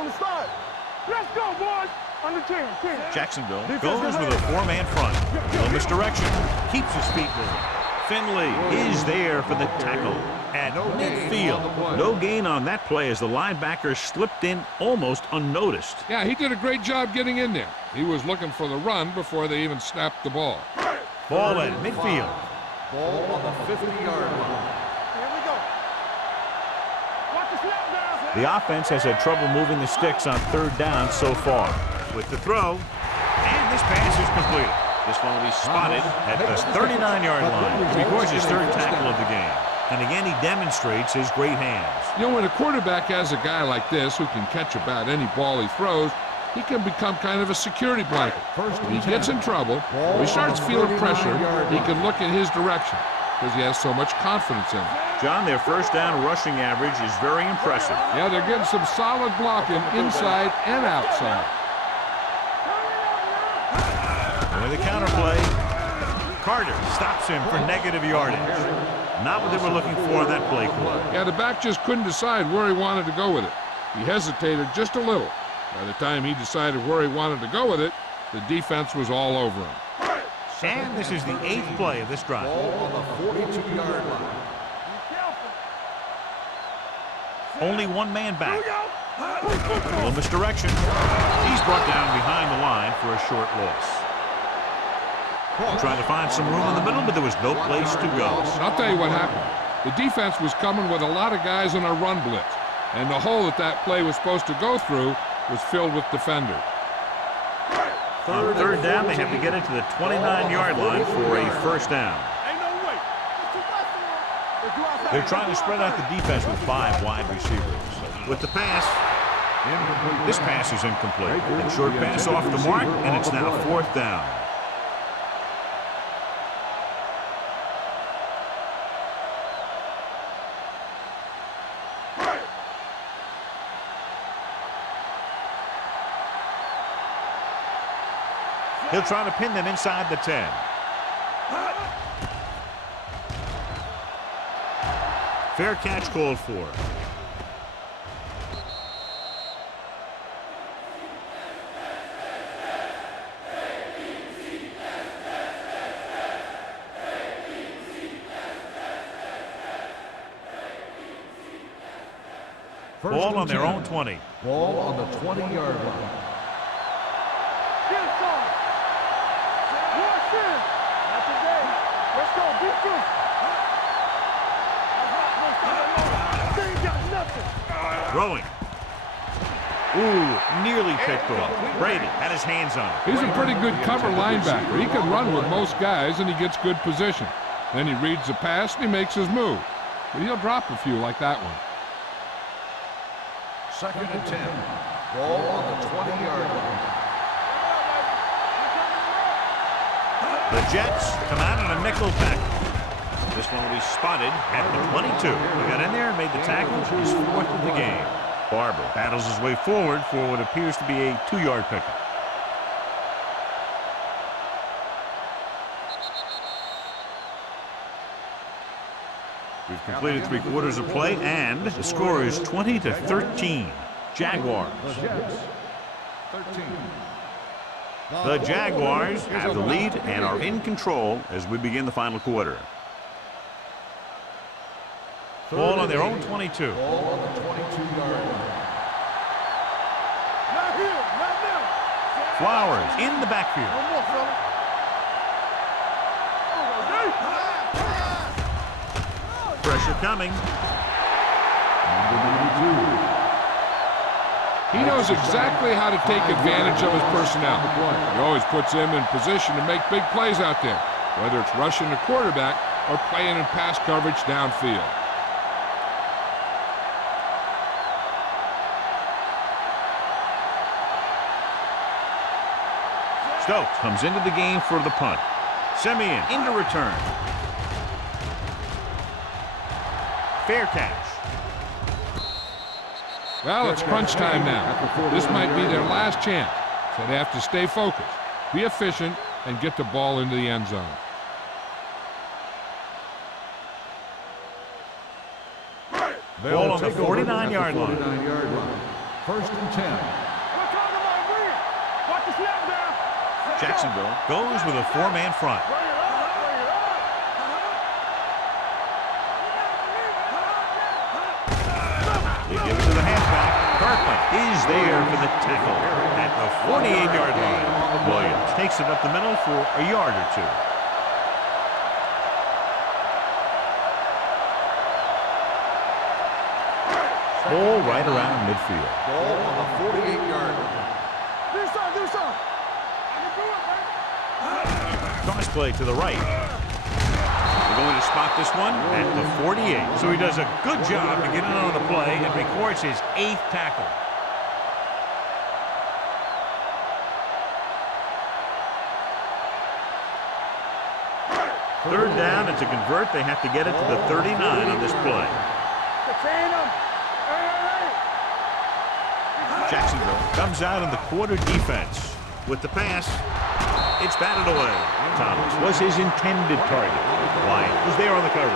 Let's go, boys. Under 10. Jacksonville goes with a 4-man front. Little misdirection. Keeps his feet moving. Finley is there for the tackle at midfield. No gain on that play as the linebacker slipped in almost unnoticed. Yeah, he did a great job getting in there. He was looking for the run before they even snapped the ball. Ball at midfield. Ball on the 50-yard line. Here we go. Watch the snap down. The offense has had trouble moving the sticks on 3rd down so far. With the throw, and this pass is completed. This one will be spotted at the 39-yard line. He records his 3rd tackle of the game. And again, he demonstrates his great hands. You know, when a quarterback has a guy like this who can catch about any ball he throws, he can become kind of a security blanket. If he gets in trouble, or he starts feeling pressure, he can look in his direction because he has so much confidence in him. John, their 1st down rushing average is very impressive. Yeah, they're getting some solid blocking inside and outside. With a counter play, Carter stops him for negative yardage. Not what they were looking for on that play call. Yeah, the back just couldn't decide where he wanted to go with it. He hesitated just a little. By the time he decided where he wanted to go with it, the defense was all over him. And this is the 8th play of this drive. Ball on the 42-yard line. Only 1 man back. A little misdirection. He's brought down behind the line for a short loss. Trying to find some room in the middle, but there was no place to go. I'll tell you what happened. The defense was coming with a lot of guys in a run blitz, and the hole that play was supposed to go through was filled with defenders. On 3rd down, they have to get it to the 29-yard line for a 1st down. They're trying to spread out the defense with 5 wide receivers. With the pass, this pass is incomplete. A short pass off the mark, and it's now 4th down. He'll try to pin them inside the 10. Fair catch called for. Ball on their own 20. Ball on the 20-yard line. Let's go, defense. They ain't got nothing. Throwing. Ooh, nearly picked off. Brady had his hands on it. He's a pretty good cover linebacker. He can run with most guys, and he gets good position. Then he reads the pass, and he makes his move. But he'll drop a few like that one. 2nd and 10. Ball on the 20-yard line. The Jets come out in a nickel tackle. This one will be spotted at the 22. He got in there and made the tackle. His 4th of the game. Barber battles his way forward for what appears to be a 2-yard pickup. We've completed 3/4 of play, and the score is 20-13. Jaguars. The Jets, 13. The Jaguars have the lead and are in control as we begin the final quarter. Ball on their own 22. Ball on the 22-yard line. Not here, not now. Flowers in the backfield. One more, fella. Pressure coming. He knows exactly how to take advantage of his personnel. He always puts him in position to make big plays out there, whether it's rushing the quarterback or playing in pass coverage downfield. Stokes comes into the game for the punt. Simeon into return. Fair catch. Well, it's crunch time now. This might be their last chance, so they have to stay focused, be efficient, and get the ball into the end zone. Ball on the 49-yard line. 49-yard line. First and 10. Jacksonville goes with a four-man front. They give it to the halfback. Kirkland is there for the tackle at the 48-yard line. Williams takes it up the middle for a yard or two. Ball right around midfield. Ball on the 48-yard line. Cross play to the right. They're going to spot this one at the 48. So he does a good job to get in on the play and records his 8th tackle. Third down, and to convert, they have to get it to the 39 on this play. Jacksonville comes out in the quarter defense. With the pass, it's batted away. Thomas was his intended target. Wyatt was there on the coverage.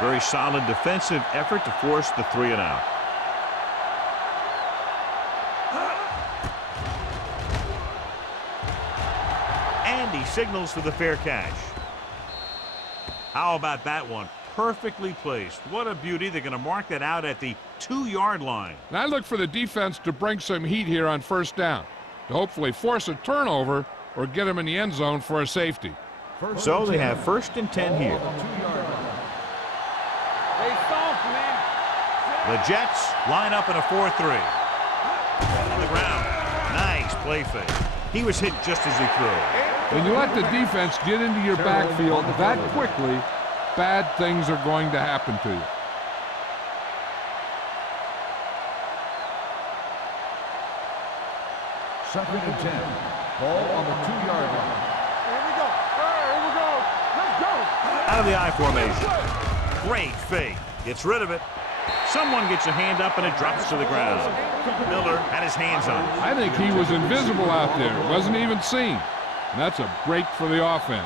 Very solid defensive effort to force the 3-and-out. And he signals for the fair catch. How about that one? Perfectly placed. What a beauty. They're going to mark that out at the 2-yard line. And I look for the defense to bring some heat here on first down, to hopefully force a turnover or get them in the end zone for a safety. So they have first and 10 here. The Jets line up in a 4-3. On the ground. Nice play fake. He was hit just as he threw. When you let the defense get into your backfield that quickly, bad things are going to happen to you. Second and 10. Ball on the 2-yard line. Here we go. Let's go. Out of the I formation. Great fake. Gets rid of it. Someone gets a hand up and it drops to the ground. Miller had his hands on it. I think he was invisible out there. Wasn't even seen. And that's a break for the offense.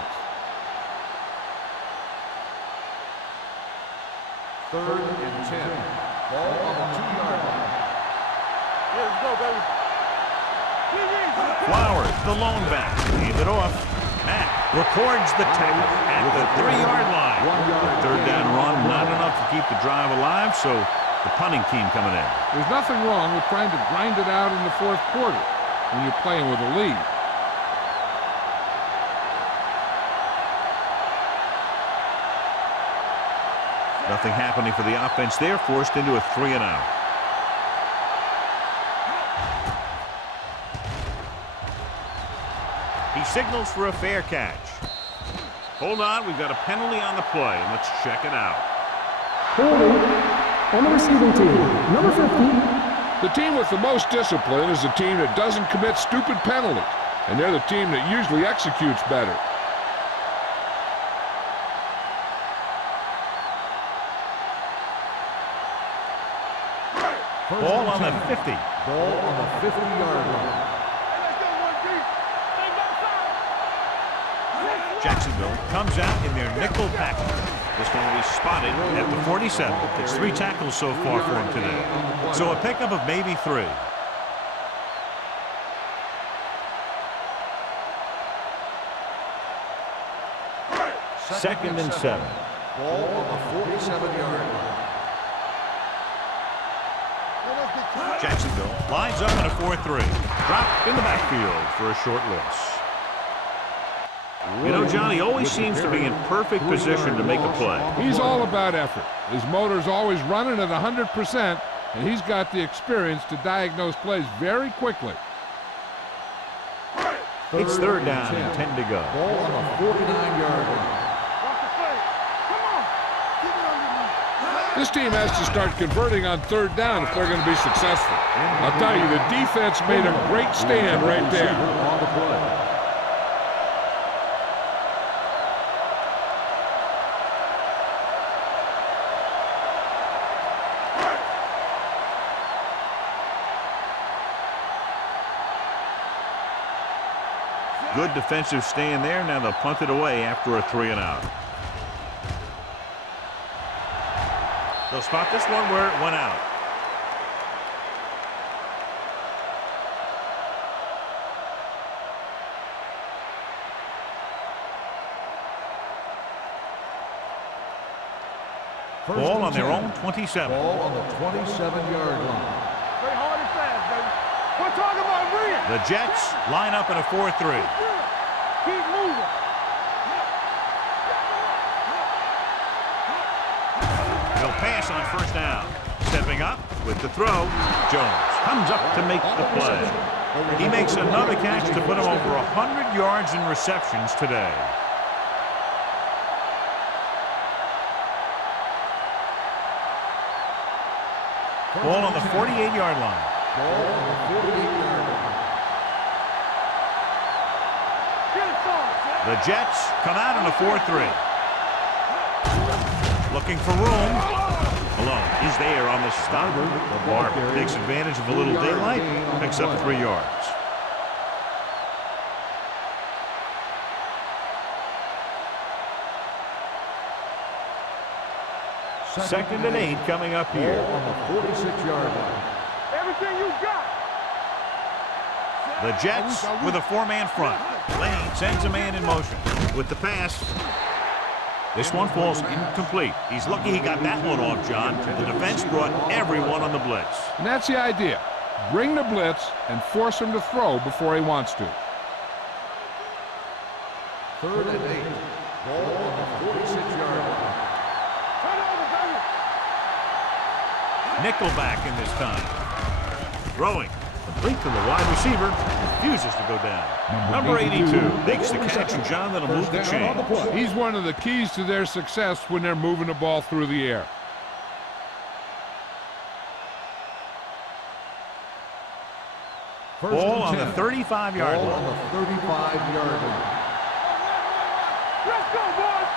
Third and 10. Ball on the 2-yard line. Here we go, baby. Flowers, the lone back. Hand it off. Matt records the tackle at the 3-yard line. Third down run, not enough to keep the drive alive, so the punting team coming in. There's nothing wrong with trying to grind it out in the fourth quarter when you're playing with a lead. Nothing happening for the offense there, forced into a 3-and-out. He signals for a fair catch. Hold on, we've got a penalty on the play, and let's check it out. Holding on the receiving team, number 50. The team with the most discipline is the team that doesn't commit stupid penalties, and they're the team that usually executes better. Ball on the 50. Ball on the 50-yard line. Jacksonville comes out in their nickel package. This one will be spotted at the 47. It's 3 tackles so far for him today. So a pickup of maybe 3. Second and 7. Ball on the 47-yard line. Jacksonville lines up in a 4-3. Dropped in the backfield for a short loss. You know, John, he always seems to be in perfect position to make a play. He's all about effort. His motor's always running at 100%, and he's got the experience to diagnose plays very quickly. It's third down and 10 to go. Ball on the 49-yard line. Watch the play. Come on. Keep it underneath. This team has to start converting on third down if they're going to be successful. I'll tell you, the defense made a great stand right there. On the play. Good defensive stand there. Now they'll punt it away after a 3-and-out. They'll spot this one where it went out. Ball on their own 27. Ball on the 27-yard line. Play hard and fast, baby. We're talking about real. The Jets line up in a 4-3. Keep moving. They'll pass on first down. Stepping up with the throw. Jones comes up to make the play. He makes another catch to put him over 100 yards in receptions today. Ball on the 48-yard line. Ball on the 48-yard line. The Jets come out in a 4-3. Looking for room. Malone is there on the stop. Barber takes advantage of a little daylight. Picks up 3 yards. Second and 8 coming up here. Ball on the 46-yard line. Everything you got. The Jets with a 4-man front. Lane sends a man in motion. With the pass, this one falls incomplete. He's lucky he got that one off, John. The defense brought everyone on the blitz. And that's the idea. Bring the blitz and force him to throw before he wants to. Third and 8. Ball on the 46-yard line. Turn over, baby. Nickelback in this time. Throwing. Complete to the wide receiver. Refuses to go down. Number 82 makes the catch, and John, that'll move the chain. He's one of the keys to their success when they're moving the ball through the air. Ball on the 35-yard Ball line. on the 35-yard line. Let's go, boys.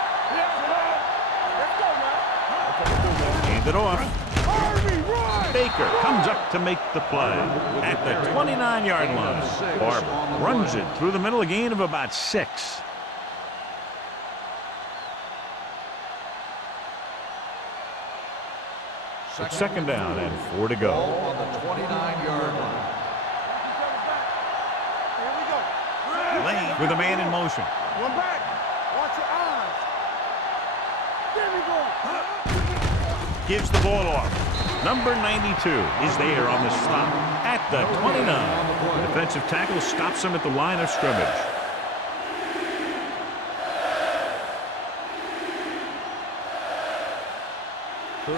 Let's go, man. Hand it off. Harvey, run. Baker comes up to make the play at the 29-yard line. Barber runs it through the middle, a gain of about 6. Second down and 4 to go. Ball on the 29-yard line. Here we go. Lane with a man in motion. One back. Watch your eyes. There we go. Gives the ball off. Number 92 is there on the stop at the 29. The defensive tackle stops him at the line of scrimmage.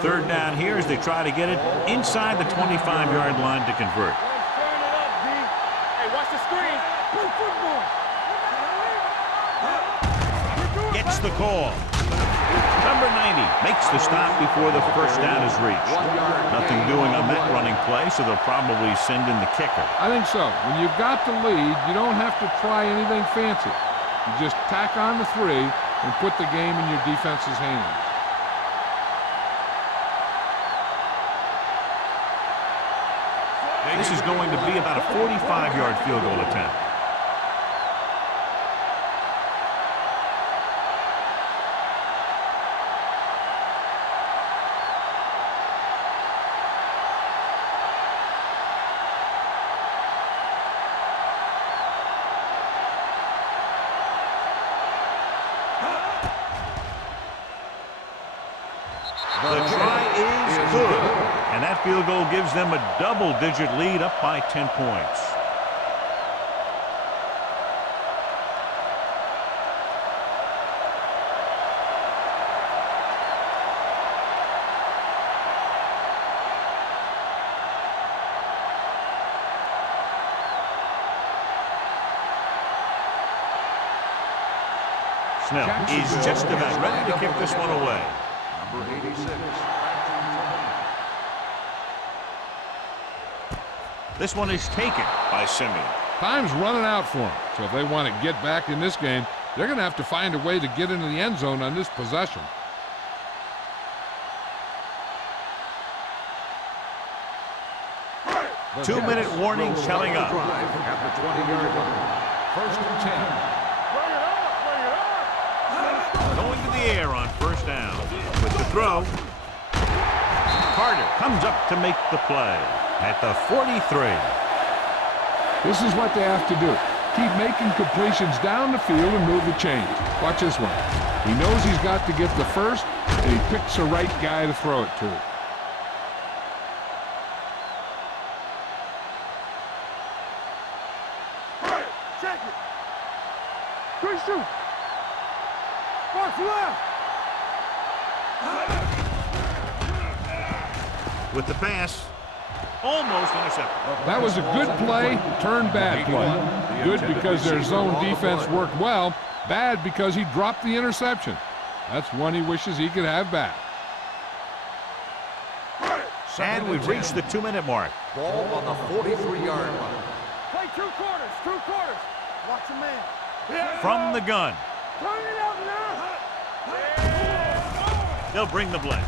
Third down here as they try to get it inside the 25-yard line to convert. Let's turn it up, D. Hey, watch the screen. Play football. Gets the call. Number 90 makes the stop before the first down is reached. Nothing doing on that running play, so they'll probably send in the kicker. I think so. When you've got the lead, you don't have to try anything fancy. You just tack on the 3 and put the game in your defense's hands. This is going to be about a 45-yard field goal attempt. The try is good, and that field goal gives them a double-digit lead up by 10 points. Snell is just about ready to kick this one away. Number 86. This one is taken by Simeon. Time's running out for them. So if they want to get back in this game, they're going to have to find a way to get into the end zone on this possession. The 2-minute Jets warning will coming start the up. drive at the 20-yard line. First and 10. Going to the air on first down. With the throw, Carter comes up to make the play at the 43. This is what they have to do. Keep making completions down the field and move the chains. Watch this one. He knows he's got to get the first, and he picks the right guy to throw it to. Check it. Good shoot. Watch left. With the pass, almost intercepted. That was a good play, turned bad play. Good because their zone defense worked well. Bad because he dropped the interception. That's one he wishes he could have back. And we've reached the 2-minute mark. Ball on the 43-yard line. Play 2 quarters. 2 quarters. Watch a man. From the gun, Turn it out now. they'll bring the blitz.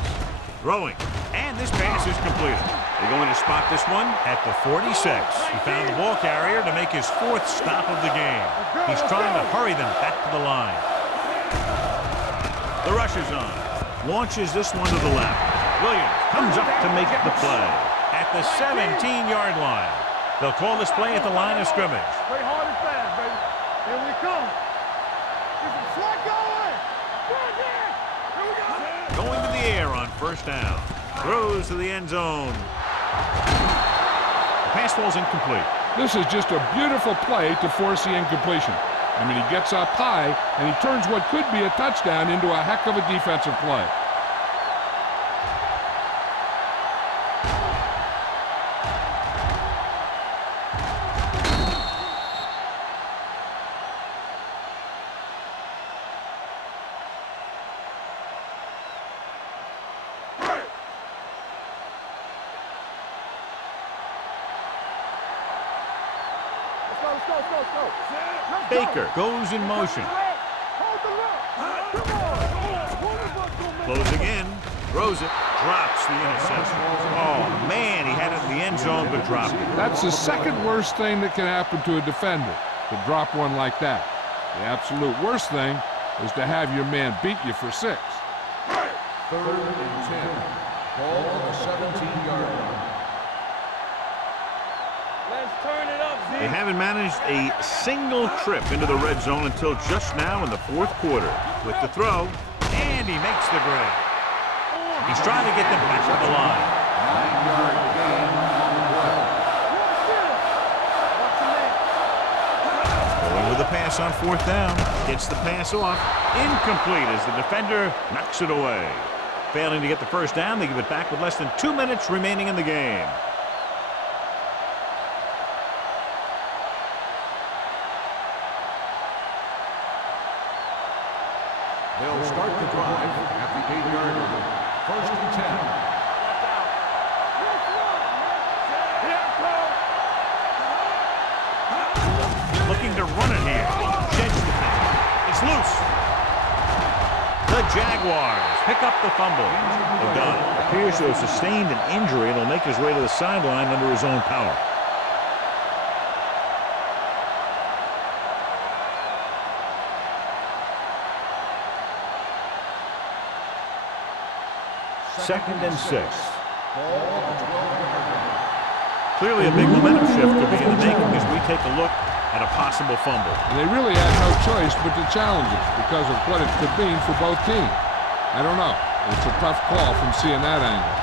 Throwing, and this pass is completed. They're going to spot this one at the 46. He found the ball carrier to make his 4th stop of the game. He's trying to hurry them back to the line. The rush is on. Launches this one to the left. Williams comes up to make the play at the 17-yard line. They'll call this play at the line of scrimmage. Play hard and fast, baby. Here we come. Get some slack going. Good, yeah. Here we go. Going to the air on first down. Throws to the end zone. The pass falls incomplete. This is just a beautiful play to force the incompletion. I mean, he gets up high, and he turns what could be a touchdown into a heck of a defensive play. Let's go. Baker goes in motion. Hold the rock. Come on. Closing in. Throws it. Drops the interception. Oh, man, he had it in the end zone but dropped it. That's the second worst thing that can happen to a defender, to drop one like that. The absolute worst thing is to have your man beat you for 6. 3rd and 10. Ball on the 17-yard line. Let's turn it up, Z. They haven't managed a single trip into the red zone until just now in the 4th quarter. With the throw, and he makes the grab. He's trying to get them back to the line. 9-yard gain on the play. Going with the pass on 4th down. Gets the pass off. Incomplete as the defender knocks it away. Failing to get the first down, they give it back with less than 2 minutes remaining in the game. They'll start the drive at the 8-yard line. First and 10. Looking to run it here. Sheds the pass. It's loose. The Jaguars pick up the fumble. O'Donnell appears to have sustained an injury and will make his way to the sideline under his own power. Second and 6. Clearly a big momentum shift could be in the making as we take a look at a possible fumble. They really had no choice but to challenge it because of what it could mean for both teams. I don't know. It's a tough call from seeing that angle.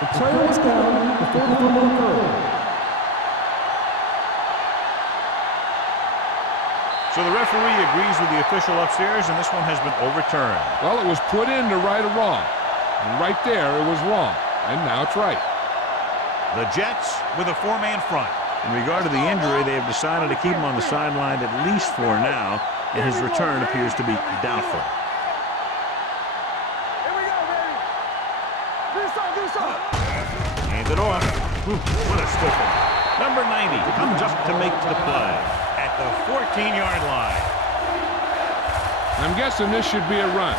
The player was down before the fumble occurred. So the referee agrees with the official upstairs, and this one has been overturned. Well, it was put in to right a wrong. And right there, it was wrong. And now it's right. The Jets with a 4-man front. In regard to the injury, they have decided to keep him on the sideline at least for now, and his return appears to be doubtful. Here we go, baby. Do something. Hand it off. What a stiffle. Number 90 comes up to make the play at the 14-yard line. I'm guessing this should be a run.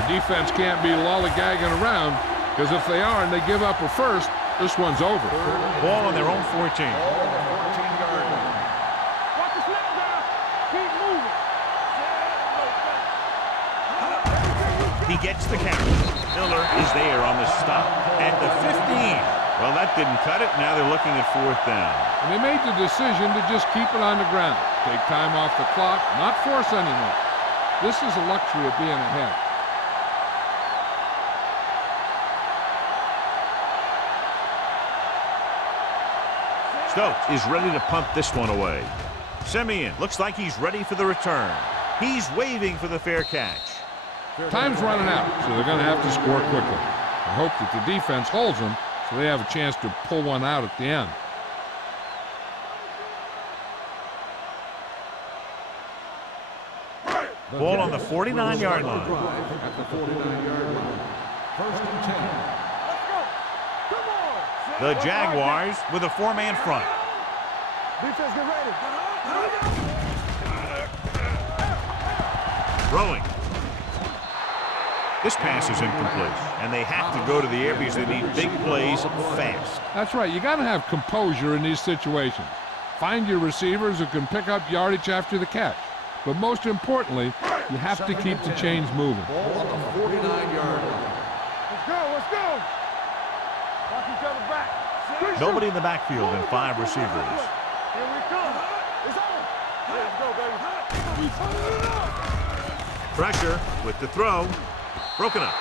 The defense can't be lollygagging around, because if they are and they give up a first, this one's over. Ball on their own 14. Ball on the 14-yard line. Watch the snap down. Keep moving. He gets the carry. Miller is there on the stop at the 15. Well, that didn't cut it. Now they're looking at 4th down. And they made the decision to just keep it on the ground. Take time off the clock, not force anymore. This is a luxury of being ahead. Stokes is ready to punt this one away. Simeon looks like he's ready for the return. He's waving for the fair catch. Time's running out, so they're going to have to score quickly. I hope that the defense holds them so they have a chance to pull one out at the end. Ball on the 49-yard line. At the 49-yard line. 1st and 10. Let's go. Come on. The Jaguars with a 4-man front. Defense, get ready. Throwing. This pass is incomplete, and they have to go to the air because they need big plays fast. That's right. You got to have composure in these situations. Find your receivers who can pick up yardage after the catch. But most importantly, you have to keep the chains moving. Ball on the 49-yard line. Let's go. Watch each other back. Nobody in the backfield and 5 receivers. Here we come. It's on. Let's go, baby. Pressure with the throw. Broken up.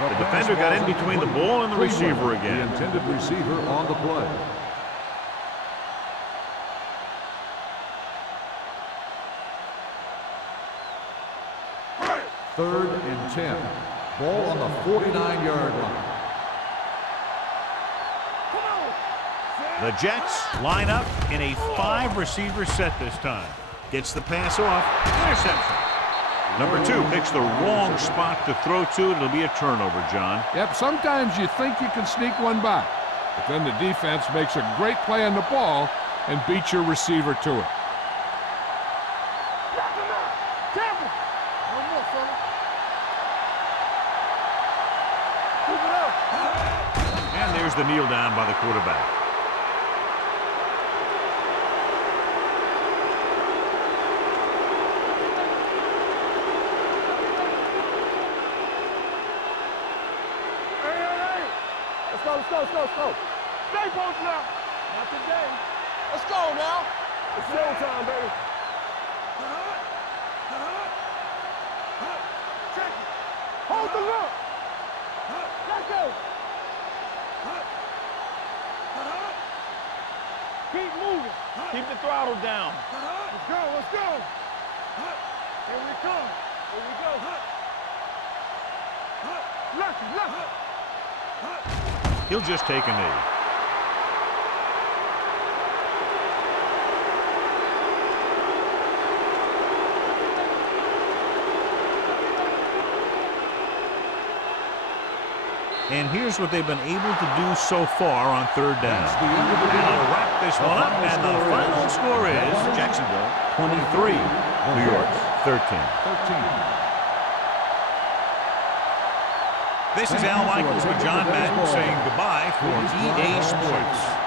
The defender got in between the ball and the receiver The again. intended receiver on the play. Third and 10. Ball on the 49-yard line. The Jets line up in a 5-receiver set this time. Gets the pass off. Interception. Number 2 picks the wrong spot to throw to. It'll be a turnover, John. Yep, sometimes you think you can sneak one by, but then the defense makes a great play on the ball and beats your receiver to it. Careful. One more, fella. Keep it up. And there's the kneel down by the quarterback. Let's go. Stay posted now. Not today. Let's go now. It's showtime, baby. Check it. Hold the look. Let's go. Keep moving. Keep the throttle down. Let's go. Here we come. Here we go. Lucky. He'll just take a knee. And here's what they've been able to do so far on 3rd down. They'll wrap this one up, and the final score is Jacksonville 23, New York 13. This is Al Michaels with John Madden saying goodbye for EA Sports.